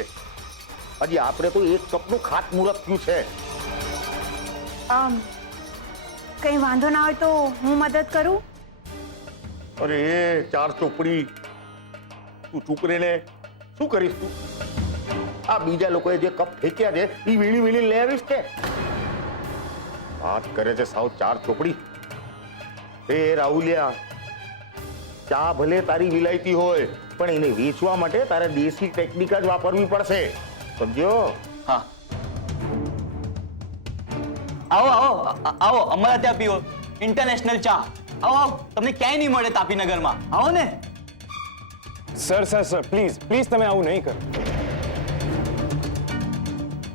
હજી આપણે તો એક કપનું ખાતમુહૂર્ત થયું છે. કઈ વાંધો ના હોય તો હું મદદ કરું? અરે ચાર ચોપડી, તું ચૂપ રહીને શું કરીશ તું? આ બીજા લોકોએ જે કપ ફેંક્યા છે એ વીણી વીણી લઈ આવીશ કે? વાત કરે છે સાવ ચાર ચોપડી. એ રાહુલિયા, ચા ભલે તારી વિલાયતી હોય પણ એને વેચવા માટે તારે દેશી ટેકનિક જ વાપરવી પડશે, સમજ્યો? હા. આવો આવો આવો, અમારા ત્યાં પીવો ઇન્ટરનેશનલ ચા. આવો આવો, તમને ક્યાંય નહીં મળે તાપીનગરમાં. આવો ને. Sir sir sir please please તમે આવું નહીં કરો.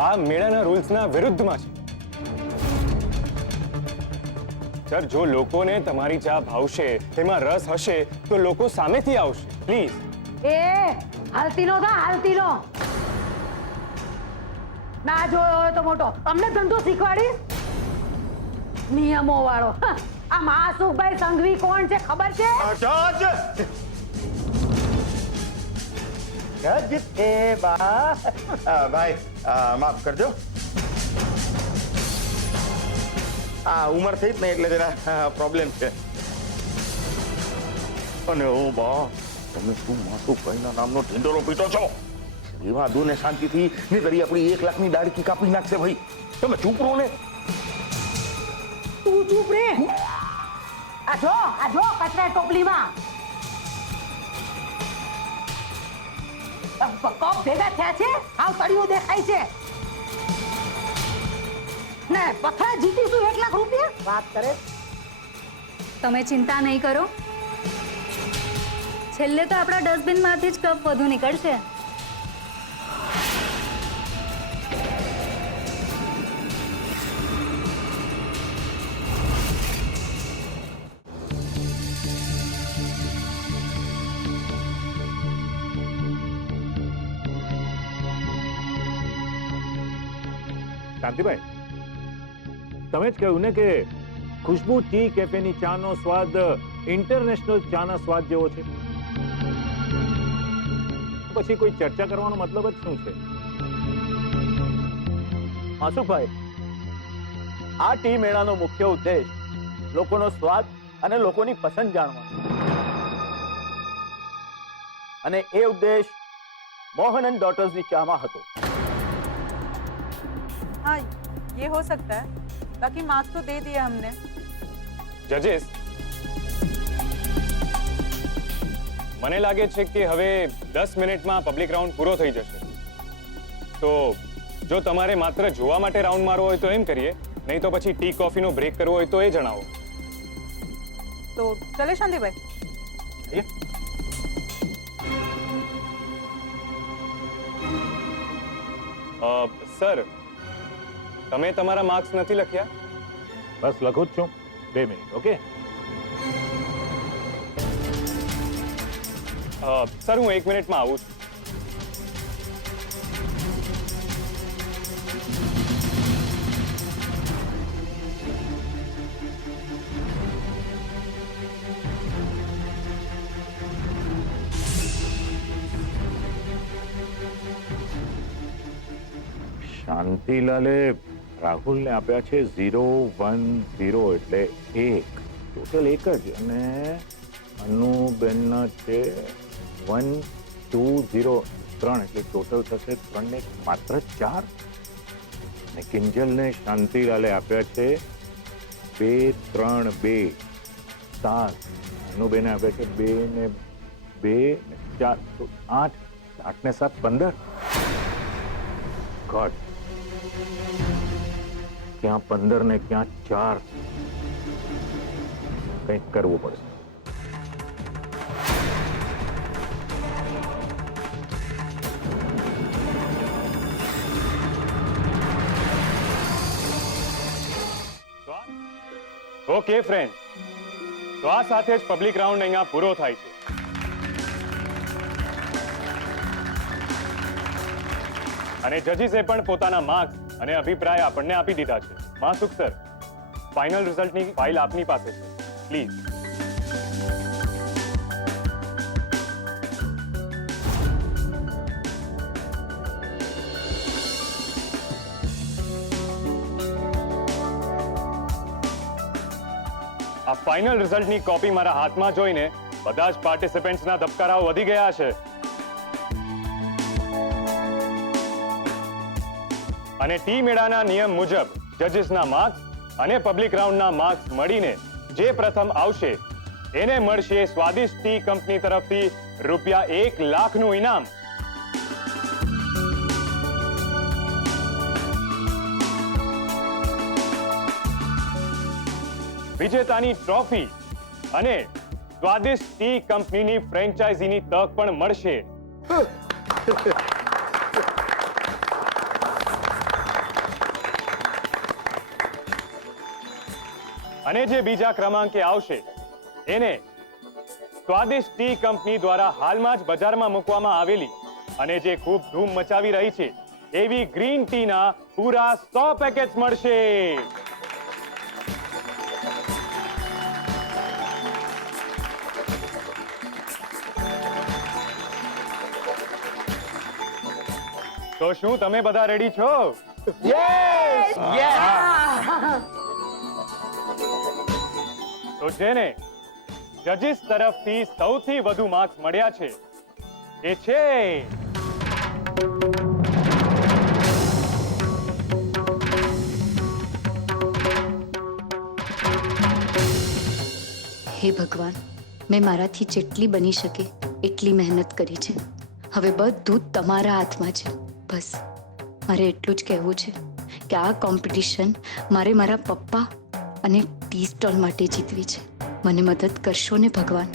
આ મેળાના રૂલ્સના વિરુદ્ધમાં છે. સર, જો લોકોને તમારી ચા ભાવશે, તેમાં રસ હશે તો લોકો સામેથી આવશે. પ્લીઝ. એ હાલતી નો થા, હાલતી નો. ના જોયો હોય તો મોટો અમને ધંધો શીખવાડીશ? નિયમો વાળો. આ માસુભાઈ સંઘવી કોણ છે ખબર છે? ભાઈ માફ કરજો. આ ઉંમર થઈ જ ને એટલે જરા પ્રોબ્લેમ છે. અને ઓ બા, તમે શું માસુભાઈના નામનો ઢીંડોરો પીટો છો? એવા દો ને શાંતિથી, ને કરી આપણી 1 લાખની દાડકી કાપી નાખશે. ભાઈ તમે ચૂપ રહો ને. તું ચૂપ રે. આ જો કચરા ટોપલીમાં કપ ભેગા થયા છે. આવ તળિયું દેખાય છે ને. પથ્થર જીતીશું 1 લાખ રૂપિયા. વાત કરે. તમે ચિંતા નહીં કરો, છેલ્લે તો આપણા ડસ્ટબિનમાંથી જ કપ વધુ નીકળશે. શાંતિભાઈ, તમે જ કહ્યું ને કે ખુશ્બુ ટી કેફેની ચાનો સ્વાદ ઇન્ટરનેશનલ ચાના સ્વાદ જેવો છે. પછી કોઈ ચર્ચા કરવાનો મતલબ જ શું છે? માસુભાઈ, આ ટી મેળાનો મુખ્ય ઉદ્દેશ લોકોનો સ્વાદ અને લોકોની પસંદ જાણવાનો, અને એ ઉદ્દેશ મોહન એન્ડ ડોટર્સની ચામાં હતો. हाँ ये हो सकता है, बाकी मार्क्स तो दे दिया हमने. જજીસ, મને લાગે છે કે હવે 10 મિનિટમાં પબ્લિક રાઉન્ડ પૂરો થઈ જશે. તો જો તમારે માત્ર જોવા માટે રાઉન્ડ મારવો હોય તો એમ કરીએ, નહીં તો પછી ટી કોફીનો બ્રેક કરવો હોય તો એ જણાવો. तो चले शांति भाई. સર, તમે તમારા માર્ક્સ નથી લખ્યા? બસ લખું જ છું. 2 મિનિટ. ઓકે સર, હું 1 મિનિટમાં આવું છું. શાંતિલાલે રાહુલને આપ્યા છે 010 એટલે 1, ટોટલ 1 જ. અને અનુબેનના છે 120 3 એટલે ટોટલ થશે 3 ને 1 માત્ર 4. અને કિંજલને શાંતિલાલે આપ્યા છે 2 3 2 7. અનુબેને આપ્યા છે 2 ને 2 ને 4 તો 8. 8 ને 7 15. ગોડ, ક્યાં 15 ને ક્યાં 4. કંઈક કરવું પડશે. ઓકે ફ્રેન્ડ, તો આ સાથે જ પબ્લિક રાઉન્ડ અહીંયા પૂરો થાય છે. અને જજીસે પણ પોતાના માર્ક્સ અને અભિપ્રાય આપણને આપી દીધા છે. માસુક સર, ફાઇનલ રિઝલ્ટની ફાઇલ આપની પાસે છે. પ્લીઝ. આ ફાઇનલ રિઝલ્ટની કોપી મારા હાથમાં જોઈને બધા જ પાર્ટિસિપન્ટ્સના ધબકારાઓ વધી ગયા છે. અને ટી મેળાના નિયમ મુજબ જજીસના માર્ક્સ અને પબ્લિક રાઉન્ડના માર્ક્સ મળીને જે પ્રથમ આવશે એને મળશે સ્વાદિષ્ટ ટી કંપની તરફથી ₹1 લાખનું ઇનામ. વિજેતાની ટ્રોફી અને સ્વાદિષ્ટ ટી કંપનીની ફ્રેન્ચાઇઝીની તક પણ મળશે. અને જે બીજા ક્રમાંકે આવશે એને સ્વાદિષ્ટ ટી કંપની દ્વારા હાલમાં જ બજારમાં મૂકવામાં આવેલી અને જે ખૂબ ધૂમ મચાવી રહી છે એવી ગ્રીન ટીના પૂરા 100 પેકેટ્સ મળશે. તો શું તમે બધા રેડી છો? તો જેને જજીસ તરફથી સૌથી વધુ માર્ક્સ મળ્યા છે એ છે હે ભગવાન, મેં મારાથી જેટલી બની શકે એટલી મહેનત કરી છે. હવે બધું જ તમારા હાથમાં છે. બસ મારે એટલું જ કહેવું છે કે આ કોમ્પિટિશન મારે મારા પપ્પા અને ટી સ્ટોલ માટે જીતવી છે. મને મદદ કરશો ને ભગવાન?